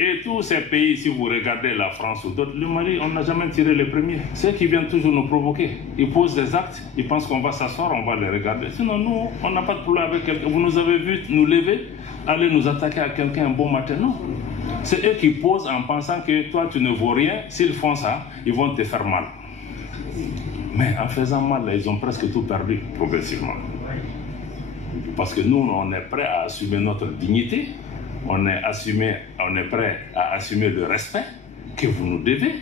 Et tous ces pays, si vous regardez la France ou d'autres, le Mali, on n'a jamais tiré les premiers. C'est eux qui viennent toujours nous provoquer. Ils posent des actes, ils pensent qu'on va s'asseoir, on va les regarder. Sinon, nous, on n'a pas de problème avec quelqu'un. Vous nous avez vu nous lever, aller nous attaquer à quelqu'un un bon matin. Non. C'est eux qui posent en pensant que toi, tu ne vaux rien. S'ils font ça, ils vont te faire mal. Mais en faisant mal, là, ils ont presque tout perdu progressivement. Parce que nous, on est prêts à assumer notre dignité. On est prêt à assumer le respect que vous nous devez.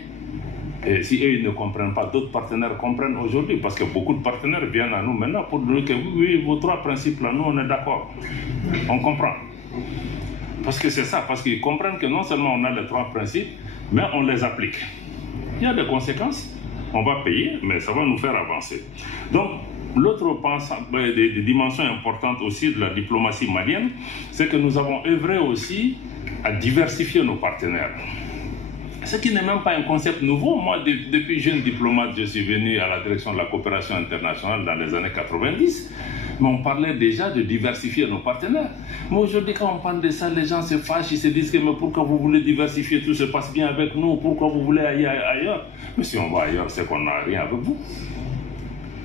Et si eux ils ne comprennent pas, d'autres partenaires comprennent aujourd'hui, parce que beaucoup de partenaires viennent à nous maintenant pour nous dire que oui, vos 3 principes là, nous on est d'accord, on comprend. Parce que c'est ça, parce qu'ils comprennent que non seulement on a les 3 principes, mais on les applique. Il y a des conséquences, on va payer, mais ça va nous faire avancer. Donc, l'autre des dimensions importantes aussi de la diplomatie malienne, c'est que nous avons œuvré aussi à diversifier nos partenaires. Ce qui n'est même pas un concept nouveau. Moi, depuis jeune diplomate, je suis venu à la direction de la coopération internationale dans les années 90. Mais on parlait déjà de diversifier nos partenaires. Mais aujourd'hui, quand on parle de ça, les gens se fâchent, ils se disent que mais pourquoi vous voulez diversifier, tout se passe bien avec nous, pourquoi vous voulez aller ailleurs? Mais si on va ailleurs, c'est qu'on n'a rien avec vous.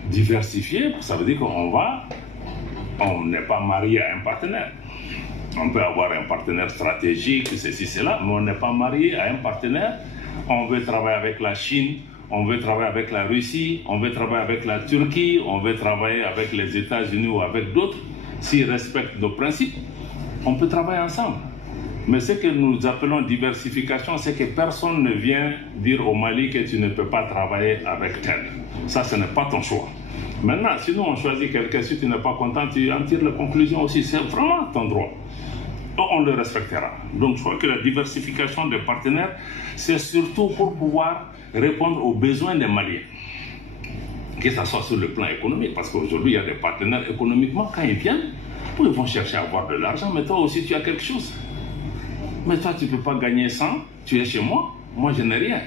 Diversifier, ça veut dire on n'est pas marié à un partenaire. On peut avoir un partenaire stratégique, ceci, cela, mais on n'est pas marié à un partenaire. On veut travailler avec la Chine, on veut travailler avec la Russie, on veut travailler avec la Turquie, on veut travailler avec les États-Unis ou avec d'autres. S'ils respectent nos principes, on peut travailler ensemble. Mais ce que nous appelons diversification, c'est que personne ne vient dire au Mali que tu ne peux pas travailler avec tel. Ça, ce n'est pas ton choix. Maintenant, si nous on choisit quelqu'un, si tu n'es pas content, tu en tires la conclusion aussi. C'est vraiment ton droit. On le respectera. Donc je crois que la diversification des partenaires, c'est surtout pour pouvoir répondre aux besoins des Maliens. Que ce soit sur le plan économique, parce qu'aujourd'hui il y a des partenaires économiquement, quand ils viennent, ils vont chercher à avoir de l'argent, mais toi aussi tu as quelque chose. Mais toi tu ne peux pas gagner 100, tu es chez moi je n'ai rien.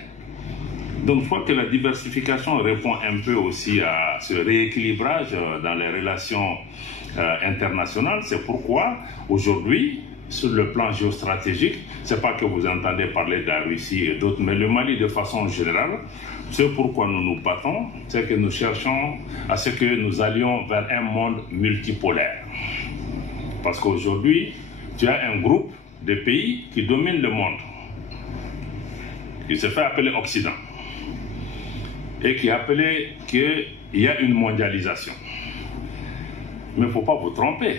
Donc je crois que la diversification répond un peu aussi à ce rééquilibrage dans les relations internationales. C'est pourquoi aujourd'hui, sur le plan géostratégique, ce n'est pas que vous entendez parler de la Russie et d'autres, mais le Mali de façon générale, c'est pourquoi nous nous battons, c'est que nous cherchons à ce que nous allions vers un monde multipolaire. Parce qu'aujourd'hui, tu as un groupe de pays qui domine le monde, qui se fait appeler Occident, et qui appelait qu'il y a une mondialisation. Mais il ne faut pas vous tromper.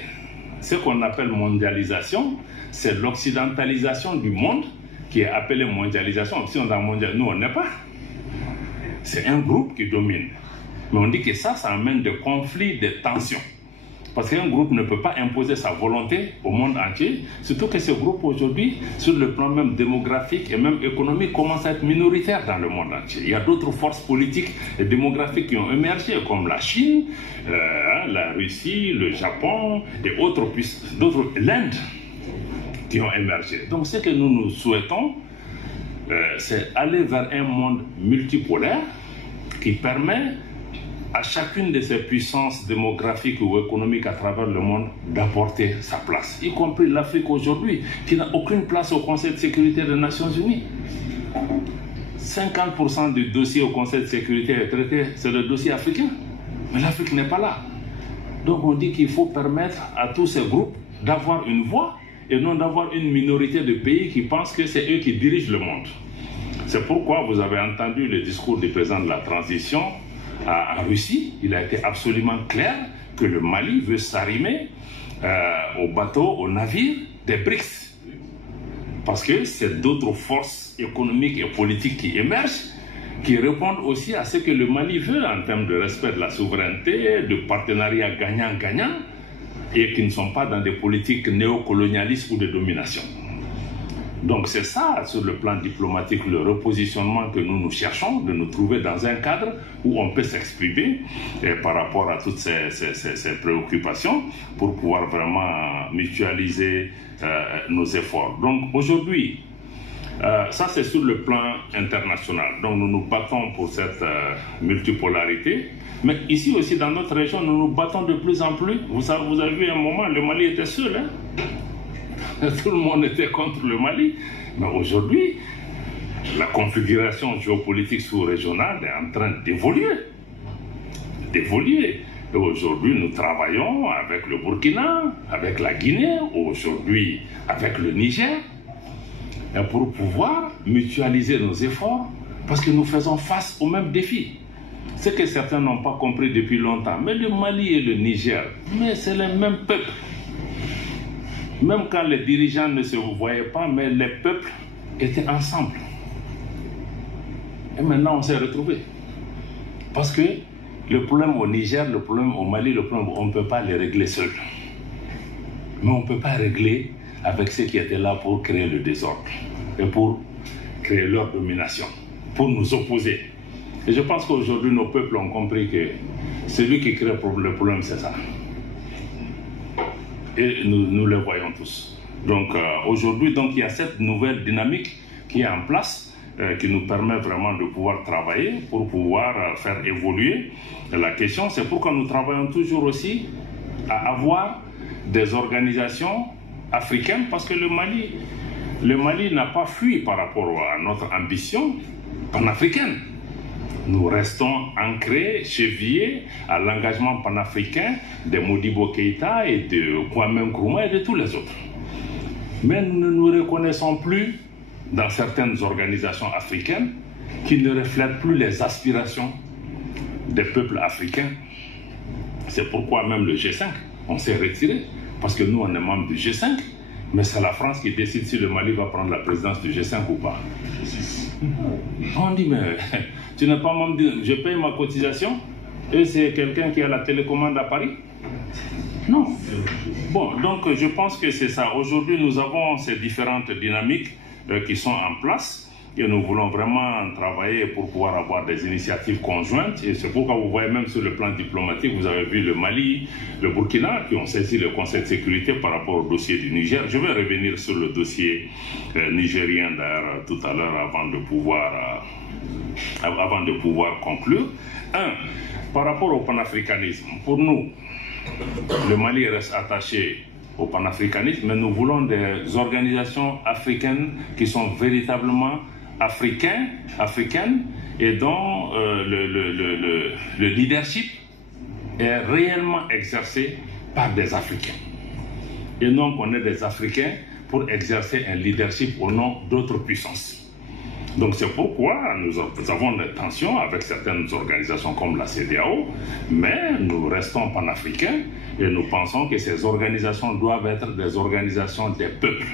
Ce qu'on appelle mondialisation, c'est l'occidentalisation du monde qui est appelée mondialisation. Si on a mondial, nous on n'est pas. C'est un groupe qui domine. Mais on dit que ça amène des conflits, des tensions. Parce qu'un groupe ne peut pas imposer sa volonté au monde entier, surtout que ce groupe aujourd'hui, sur le plan même démographique et même économique, commence à être minoritaire dans le monde entier. Il y a d'autres forces politiques et démographiques qui ont émergé, comme la Chine, la Russie, le Japon et d'autres, l'Inde, qui ont émergé. Donc ce que nous souhaitons, c'est aller vers un monde multipolaire qui permet à chacune de ces puissances démographiques ou économiques à travers le monde d'apporter sa place, y compris l'Afrique aujourd'hui, qui n'a aucune place au Conseil de sécurité des Nations Unies. 50% du dossier au Conseil de sécurité est traité, c'est le dossier africain. Mais l'Afrique n'est pas là. Donc on dit qu'il faut permettre à tous ces groupes d'avoir une voix et non d'avoir une minorité de pays qui pensent que c'est eux qui dirigent le monde. C'est pourquoi vous avez entendu le discours du président de la transition en Russie. Il a été absolument clair que le Mali veut s'arrimer aux bateaux, aux navires des BRICS. Parce que c'est d'autres forces économiques et politiques qui émergent, qui répondent aussi à ce que le Mali veut en termes de respect de la souveraineté, de partenariat gagnant-gagnant, et qui ne sont pas dans des politiques néocolonialistes ou de domination. Donc c'est ça, sur le plan diplomatique, le repositionnement que nous cherchons, de nous trouver dans un cadre où on peut s'exprimer par rapport à toutes ces préoccupations pour pouvoir vraiment mutualiser nos efforts. Donc aujourd'hui, ça c'est sur le plan international. Donc nous nous battons pour cette multipolarité. Mais ici aussi dans notre région, nous nous battons de plus en plus. Vous avez vu un moment, le Mali était seul, hein? Tout le monde était contre le Mali. Mais aujourd'hui, la configuration géopolitique sous-régionale est en train d'évoluer. Et aujourd'hui, nous travaillons avec le Burkina, avec la Guinée, aujourd'hui avec le Niger, pour pouvoir mutualiser nos efforts, parce que nous faisons face aux mêmes défis. Ce que certains n'ont pas compris depuis longtemps, mais le Mali et le Niger, mais c'est les mêmes peuples. Même quand les dirigeants ne se voyaient pas, mais les peuples étaient ensemble. Et maintenant, on s'est retrouvés. Parce que le problème au Niger, le problème au Mali, le problème, on ne peut pas les régler seuls. Mais on ne peut pas régler avec ceux qui étaient là pour créer le désordre et pour créer leur domination, pour nous opposer. Et je pense qu'aujourd'hui, nos peuples ont compris que celui qui crée le problème, c'est ça. Et nous le voyons tous. Donc aujourd'hui, il y a cette nouvelle dynamique qui est en place, qui nous permet vraiment de pouvoir travailler pour pouvoir faire évoluer la question. C'est pourquoi nous travaillons toujours aussi à avoir des organisations africaines, parce que le Mali n'a pas fui par rapport à notre ambition panafricaine. Nous restons ancrés, chevillés à l'engagement panafricain de Modibo Keïta et de Kwame Nkrumah et de tous les autres. Mais nous ne nous reconnaissons plus dans certaines organisations africaines qui ne reflètent plus les aspirations des peuples africains. C'est pourquoi même le G5, on s'est retiré, parce que nous on est membre du G5, mais c'est la France qui décide si le Mali va prendre la présidence du G5 ou pas. On dit, mais tu n'es pas membre, je paye ma cotisation, et c'est quelqu'un qui a la télécommande à Paris? Non. Bon, donc je pense que c'est ça. Aujourd'hui, nous avons ces différentes dynamiques qui sont en place, et nous voulons vraiment travailler pour pouvoir avoir des initiatives conjointes. Et c'est pourquoi vous voyez même sur le plan diplomatique, vous avez vu le Mali, le Burkina, qui ont saisi le Conseil de sécurité par rapport au dossier du Niger. Je vais revenir sur le dossier nigérien d'ailleurs tout à l'heure avant de pouvoir conclure. Par rapport au panafricanisme, pour nous, le Mali reste attaché au panafricanisme, mais nous voulons des organisations africaines qui sont véritablement africaines et dont le leadership est réellement exercé par des Africains. Et non qu'on ait des Africains pour exercer un leadership au nom d'autres puissances. Donc c'est pourquoi nous avons des tensions avec certaines organisations comme la CEDEAO, mais nous restons panafricains et nous pensons que ces organisations doivent être des organisations des peuples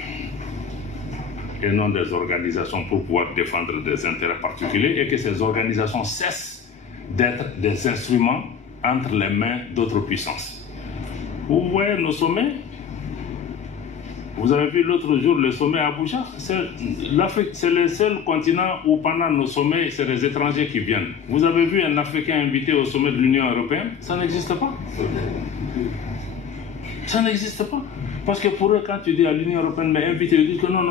et non des organisations pour pouvoir défendre des intérêts particuliers, et que ces organisations cessent d'être des instruments entre les mains d'autres puissances. Vous voyez nos sommets? Vous avez vu l'autre jour le sommet à Abuja? L'Afrique, c'est le seul continent où pendant nos sommets, c'est les étrangers qui viennent. Vous avez vu un Africain invité au sommet de l'Union européenne? Ça n'existe pas. Ça n'existe pas. Parce que pour eux, quand tu dis à l'Union européenne, mais invité, ils disent que non,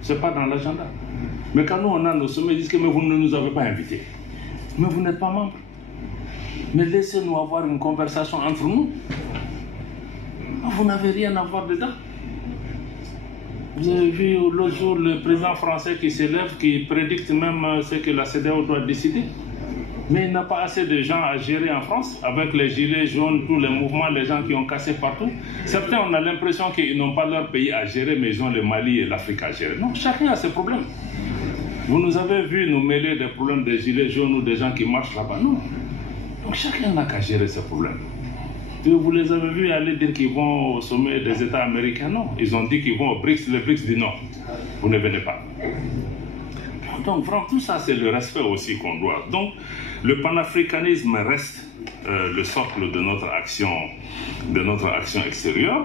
c'est pas dans l'agenda. Mais quand nous, on a nos sommets, ils disent que mais vous ne nous avez pas invités. Mais vous n'êtes pas membre. Mais laissez-nous avoir une conversation entre nous. Vous n'avez rien à voir dedans. Vous avez vu l'autre jour le président français qui s'élève, qui prédicte même ce que la CEDEAO doit décider. Mais il n'a pas assez de gens à gérer en France, avec les gilets jaunes, tous les mouvements, les gens qui ont cassé partout. Certains, on a l'impression qu'ils n'ont pas leur pays à gérer, mais ils ont le Mali et l'Afrique à gérer. Non, chacun a ses problèmes. Vous nous avez vu nous mêler des problèmes des gilets jaunes ou des gens qui marchent là-bas. Non. Donc chacun n'a qu'à gérer ses problèmes. Vous les avez vus aller dire qu'ils vont au sommet des États américains? Non. Ils ont dit qu'ils vont au BRICS. Le BRICS dit non. Vous ne venez pas. Donc, vraiment, tout ça, c'est le respect aussi qu'on doit. Donc, le panafricanisme reste le socle de notre action extérieure.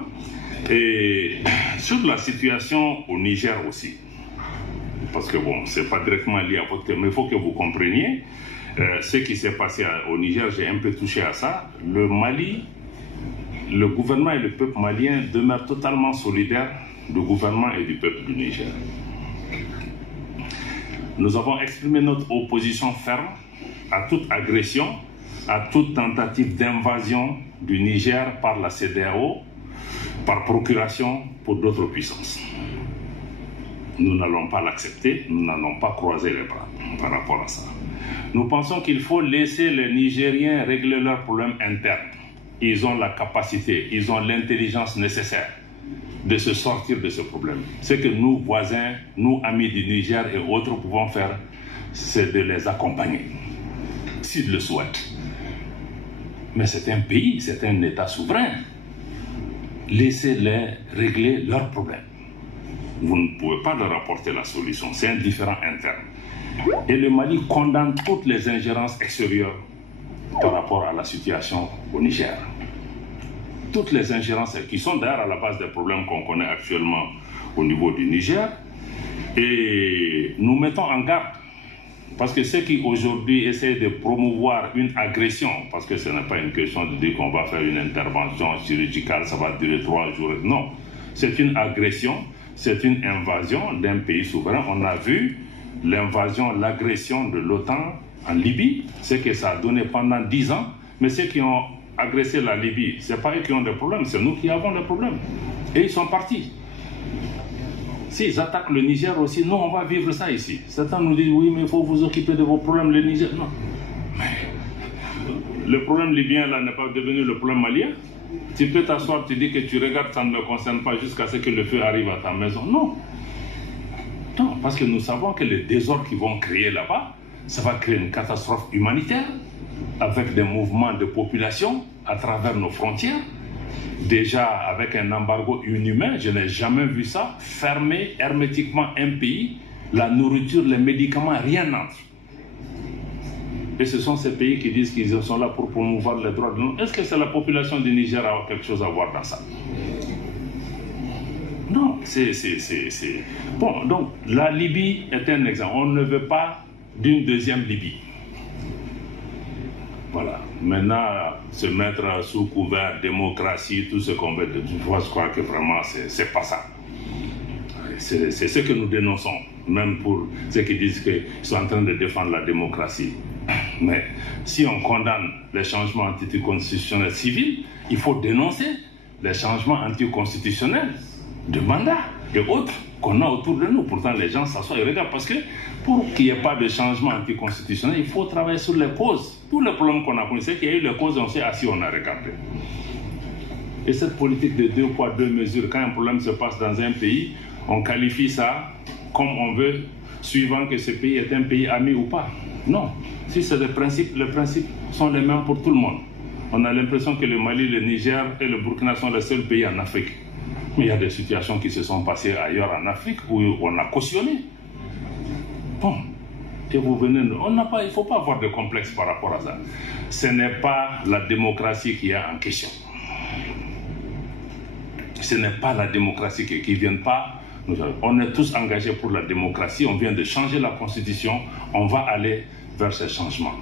Et sur la situation au Niger aussi, parce que bon, c'est pas directement lié à votre thème, mais il faut que vous compreniez ce qui s'est passé au Niger. J'ai un peu touché à ça. Le Mali, le gouvernement et le peuple malien demeurent totalement solidaires du gouvernement et du peuple du Niger. Nous avons exprimé notre opposition ferme à toute agression, à toute tentative d'invasion du Niger par la CEDEAO, par procuration pour d'autres puissances. Nous n'allons pas l'accepter, nous n'allons pas croiser les bras par rapport à ça. Nous pensons qu'il faut laisser les Nigériens régler leurs problèmes internes. Ils ont la capacité, ils ont l'intelligence nécessaire de se sortir de ce problème. Ce que nous, voisins, nous, amis du Niger et autres, pouvons faire, c'est de les accompagner, s'ils le souhaitent. Mais c'est un pays, c'est un État souverain. Laissez-les régler leurs problèmes. Vous ne pouvez pas leur apporter la solution, c'est un différend interne. Et le Mali condamne toutes les ingérences extérieures par rapport à la situation au Niger. Toutes les ingérences qui sont d'ailleurs à la base des problèmes qu'on connaît actuellement au niveau du Niger. Et nous mettons en garde, parce que ceux qui aujourd'hui essaient de promouvoir une agression, parce que ce n'est pas une question de dire qu'on va faire une intervention chirurgicale, ça va durer 3 jours. Non, c'est une agression, c'est une invasion d'un pays souverain. On a vu l'invasion, l'agression de l'OTAN en Libye, ce que ça a donné pendant 10 ans, mais ceux qui ont agressé la Libye, ce n'est pas eux qui ont des problèmes, c'est nous qui avons des problèmes. Et ils sont partis. S'ils attaquent le Niger aussi, nous on va vivre ça ici. Certains nous disent oui, mais il faut vous occuper de vos problèmes, le Niger. Non. Mais le problème libyen là n'est pas devenu le problème malien. Tu peux t'asseoir, tu dis que tu regardes, ça ne me concerne pas jusqu'à ce que le feu arrive à ta maison. Non. Non, parce que nous savons que les désordres qu'ils vont créer là-bas, ça va créer une catastrophe humanitaire avec des mouvements de population à travers nos frontières. Déjà avec un embargo inhumain, je n'ai jamais vu ça, fermer hermétiquement un pays, la nourriture, les médicaments, rien n'entre. Et ce sont ces pays qui disent qu'ils sont là pour promouvoir les droits de l'homme. Est-ce que c'est la population du Niger qui a quelque chose à voir dans ça? Non, c'est... Bon, donc la Libye est un exemple. On ne veut pas d'une deuxième Libye. Voilà. Maintenant, se mettre sous couvert démocratie, tout ce qu'on veut, je crois que vraiment, c'est pas ça. C'est ce que nous dénonçons, même pour ceux qui disent qu'ils sont en train de défendre la démocratie. Mais si on condamne les changements anticonstitutionnels civils, il faut dénoncer les changements anticonstitutionnels de mandat et autres qu'on a autour de nous. Pourtant, les gens s'assoient et regardent, parce que pour qu'il n'y ait pas de changement anticonstitutionnel, il faut travailler sur les causes. Tous les problèmes qu'on a connus, c'est qu'il y a eu les causes, on s'est assis, on a regardé. Et cette politique de 2 poids, 2 mesures, quand un problème se passe dans un pays, on qualifie ça comme on veut, suivant que ce pays est un pays ami ou pas. Non. Si c'est les principes sont les mêmes pour tout le monde. On a l'impression que le Mali, le Niger et le Burkina sont les seuls pays en Afrique. Mais il y a des situations qui se sont passées ailleurs en Afrique où on a cautionné. Bon, et vous venez, il ne faut pas avoir de complexe par rapport à ça. Ce n'est pas la démocratie qui est en question. Ce n'est pas la démocratie qui ne vient pas. On est tous engagés pour la démocratie, on vient de changer la constitution, on va aller vers ces changements.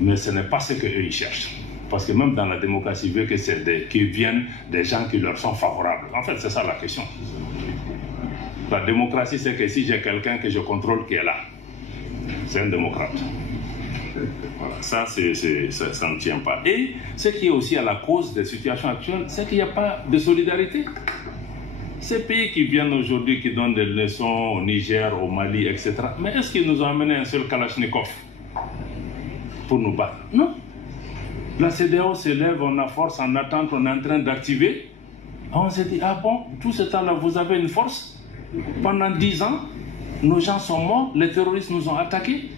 Mais ce n'est pas ce qu'eux ils cherchent. Parce que même dans la démocratie, ils veulent que c'est qu'ils viennent des gens qui leur sont favorables. En fait, c'est ça la question. La démocratie, c'est que si j'ai quelqu'un que je contrôle qui est là, c'est un démocrate. Voilà, ça ne tient pas. Et ce qui est aussi à la cause des situations actuelles, c'est qu'il n'y a pas de solidarité. Ces pays qui viennent aujourd'hui, qui donnent des leçons au Niger, au Mali, etc. Mais est-ce qu'ils nous ont amené un seul Kalachnikov pour nous battre? Non. La CEDEAO s'élève, on a force, en attente, on est en train d'activer. On s'est dit, ah bon, tout ce temps-là, vous avez une force? Pendant 10 ans, nos gens sont morts, les terroristes nous ont attaqués.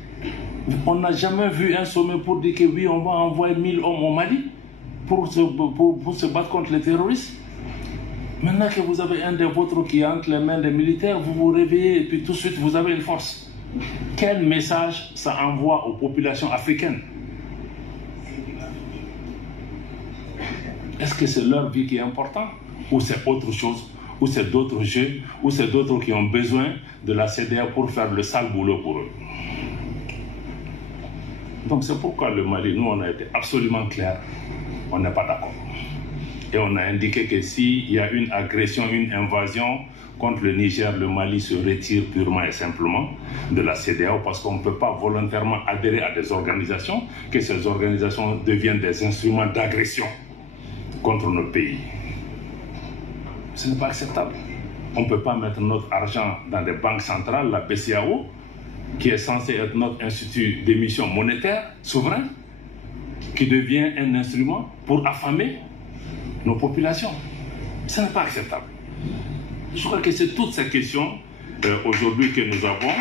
On n'a jamais vu un sommet pour dire que oui, on va envoyer 1000 hommes au Mali pour se battre contre les terroristes. Maintenant que vous avez un des vôtres qui est entre les mains des militaires, vous vous réveillez et puis tout de suite vous avez une force. Quel message ça envoie aux populations africaines? Est-ce que c'est leur vie qui est importante? Ou c'est autre chose? Ou c'est d'autres jeux? Ou c'est d'autres qui ont besoin de la CEDEAO pour faire le sale boulot pour eux? Donc c'est pourquoi le Mali, nous on a été absolument clair, on n'est pas d'accord. Et on a indiqué que s'il y a une agression, une invasion contre le Niger, le Mali se retire purement et simplement de la CEDEAO parce qu'on ne peut pas volontairement adhérer à des organisations, que ces organisations deviennent des instruments d'agression contre nos pays. Ce n'est pas acceptable. On ne peut pas mettre notre argent dans des banques centrales, la BCEAO, qui est censée être notre institut d'émission monétaire souverain, qui devient un instrument pour affamer nos populations. Ce n'est pas acceptable. Je crois que c'est toutes ces questions aujourd'hui que nous avons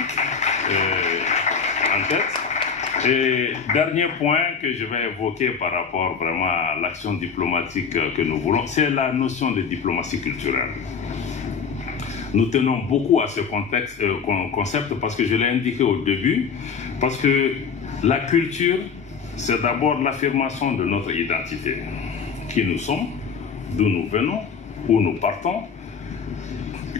en tête. Et dernier point que je vais évoquer par rapport vraiment à l'action diplomatique que nous voulons, c'est la notion de diplomatie culturelle. Nous tenons beaucoup à ce concept parce que je l'ai indiqué au début, parce que la culture, c'est d'abord l'affirmation de notre identité. Qui nous sommes, d'où nous venons, où nous partons,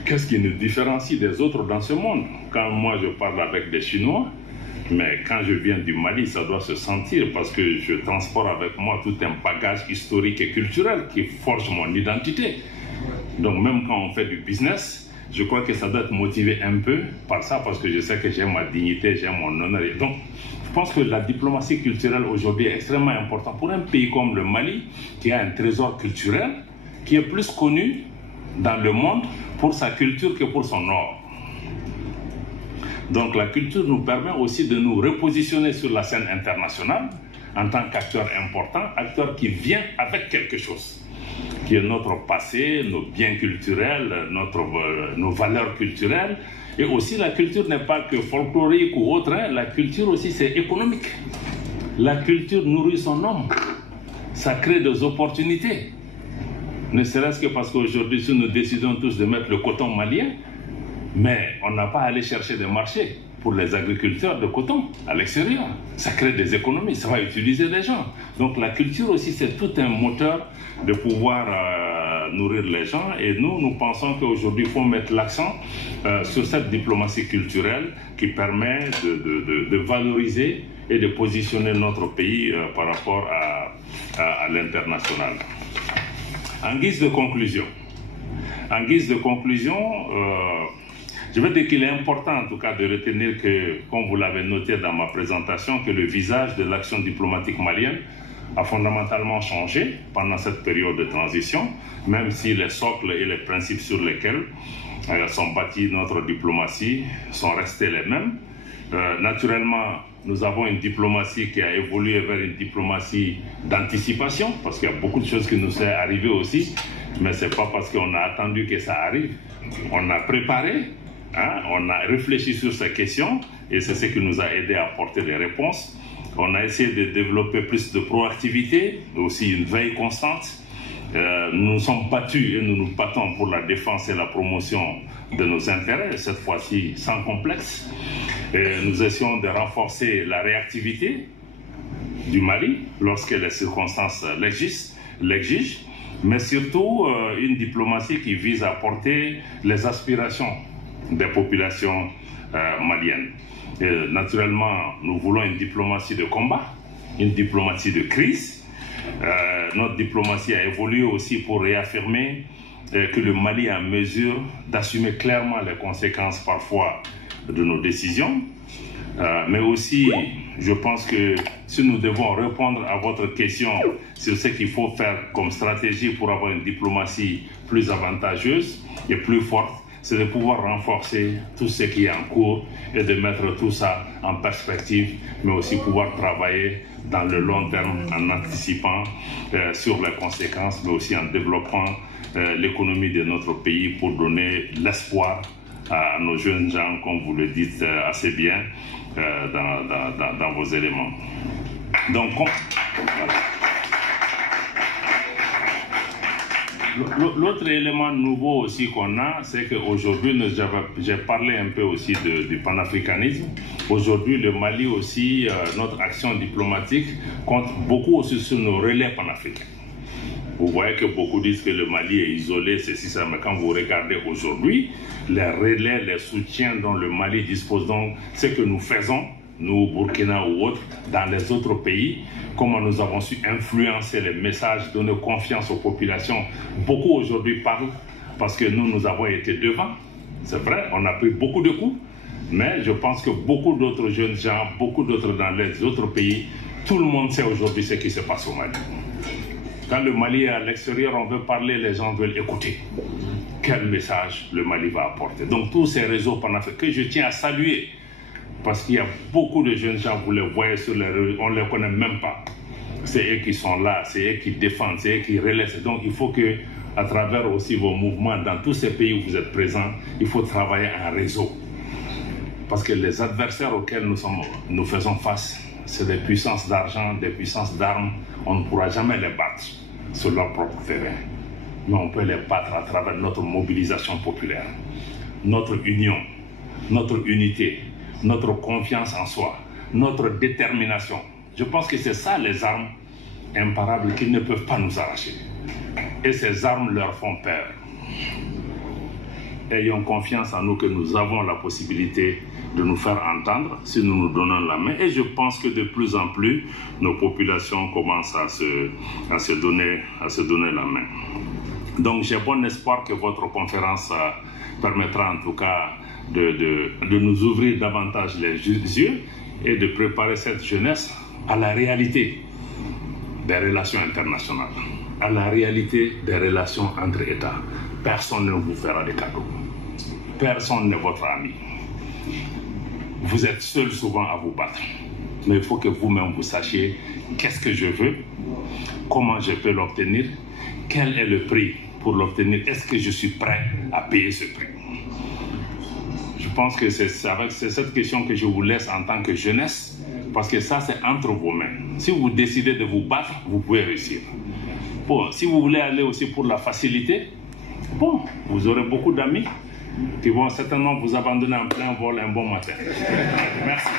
qu'est-ce qui nous différencie des autres dans ce monde. Quand moi je parle avec des Chinois, mais quand je viens du Mali, ça doit se sentir parce que je transporte avec moi tout un bagage historique et culturel qui forge mon identité. Donc même quand on fait du business, je crois que ça doit être motivé un peu par ça parce que je sais que j'ai ma dignité, j'ai mon honneur. Et donc, je pense que la diplomatie culturelle aujourd'hui est extrêmement importante pour un pays comme le Mali qui a un trésor culturel qui est plus connu dans le monde pour sa culture que pour son or. Donc la culture nous permet aussi de nous repositionner sur la scène internationale en tant qu'acteur important, acteur qui vient avec quelque chose, qui est notre passé, nos biens culturels, nos valeurs culturelles. Et aussi la culture n'est pas que folklorique ou autre, hein. La culture aussi c'est économique. La culture nourrit son homme, ça crée des opportunités. Ne serait-ce que parce qu'aujourd'hui, si nous décidons tous de mettre le coton malien, mais on n'a pas à aller chercher des marchés pour les agriculteurs de coton à l'extérieur. Ça crée des économies, ça va utiliser les gens. Donc la culture aussi, c'est tout un moteur de pouvoir nourrir les gens. Et nous pensons qu'aujourd'hui, il faut mettre l'accent sur cette diplomatie culturelle qui permet de valoriser et de positionner notre pays par rapport à l'international. En guise de conclusion, je veux dire qu'il est important en tout cas de retenir que, comme vous l'avez noté dans ma présentation, que le visage de l'action diplomatique malienne a fondamentalement changé pendant cette période de transition, même si les socles et les principes sur lesquels sont bâtis notre diplomatie sont restés les mêmes. Naturellement, nous avons une diplomatie qui a évolué vers une diplomatie d'anticipation, parce qu'il y a beaucoup de choses qui nous sont arrivées aussi, mais ce n'est pas parce qu'on a attendu que ça arrive. On a préparé, hein, on a réfléchi sur ces questions, et c'est ce qui nous a aidé à apporter des réponses. On a essayé de développer plus de proactivité, mais aussi une veille constante. Nous nous sommes battus et nous nous battons pour la défense et la promotion de nos intérêts, cette fois-ci sans complexe. Et nous essayons de renforcer la réactivité du Mali lorsque les circonstances l'exigent, mais surtout une diplomatie qui vise à porter les aspirations des populations maliennes. Et naturellement, nous voulons une diplomatie de combat, une diplomatie de crise. Notre diplomatie a évolué aussi pour réaffirmer que le Mali est en mesure d'assumer clairement les conséquences parfois de nos décisions. Mais aussi, je pense que si nous devons répondre à votre question sur ce qu'il faut faire comme stratégie pour avoir une diplomatie plus avantageuse et plus forte, c'est de pouvoir renforcer tout ce qui est en cours et de mettre tout ça en perspective, mais aussi pouvoir travailler dans le long terme en anticipant sur les conséquences, mais aussi en développant l'économie de notre pays pour donner l'espoir à nos jeunes gens, comme vous le dites assez bien dans vos éléments. Donc, voilà. L'autre élément nouveau aussi qu'on a, c'est qu'aujourd'hui, j'ai parlé un peu aussi du panafricanisme. Aujourd'hui, le Mali aussi, notre action diplomatique compte beaucoup aussi sur nos relais panafricains. Vous voyez que beaucoup disent que le Mali est isolé, ceci, ça, mais quand vous regardez aujourd'hui, les relais, les soutiens dont le Mali dispose, donc ce que nous faisons, nous, Burkina ou autres, dans les autres pays, comment nous avons su influencer les messages, donner confiance aux populations. Beaucoup aujourd'hui parlent parce que nous avons été devant. C'est vrai, on a pris beaucoup de coups, mais je pense que beaucoup d'autres jeunes gens, beaucoup d'autres dans les autres pays, tout le monde sait aujourd'hui ce qui se passe au Mali. Quand le Mali est à l'extérieur, on veut parler, les gens veulent écouter. Quel message le Mali va apporter? Donc tous ces réseaux panafricains que je tiens à saluer, parce qu'il y a beaucoup de jeunes gens, vous les voyez sur les réseaux, on ne les connaît même pas. C'est eux qui sont là, c'est eux qui défendent, c'est eux qui relaient. Donc il faut que, à travers aussi vos mouvements, dans tous ces pays où vous êtes présents, il faut travailler en réseau. Parce que les adversaires auxquels nous faisons face, c'est des puissances d'argent, des puissances d'armes. On ne pourra jamais les battre sur leur propre terrain. Mais on peut les battre à travers notre mobilisation populaire. notre union, notre unité, notre confiance en soi, notre détermination. Je pense que c'est ça les armes imparables qu'ils ne peuvent pas nous arracher. Et ces armes leur font peur. Ayons confiance en nous que nous avons la possibilité de nous faire entendre si nous nous donnons la main. Et je pense que de plus en plus, nos populations commencent à se donner la main. Donc j'ai bon espoir que votre conférence permettra en tout cas de nous ouvrir davantage les yeux et de préparer cette jeunesse à la réalité des relations internationales, à la réalité des relations entre États. Personne ne vous fera des cadeaux. Personne n'est votre ami. Vous êtes seul souvent à vous battre. Mais il faut que vous-même vous sachiez qu'est-ce que je veux, comment je peux l'obtenir, quel est le prix pour l'obtenir, est-ce que je suis prêt à payer ce prix. Je pense que c'est cette question que je vous laisse en tant que jeunesse, parce que ça c'est entre vos mains. Si vous décidez de vous battre, vous pouvez réussir. Bon, si vous voulez aller aussi pour la facilité, bon, vous aurez beaucoup d'amis qui vont certainement vous abandonner en plein vol un bon matin. Merci.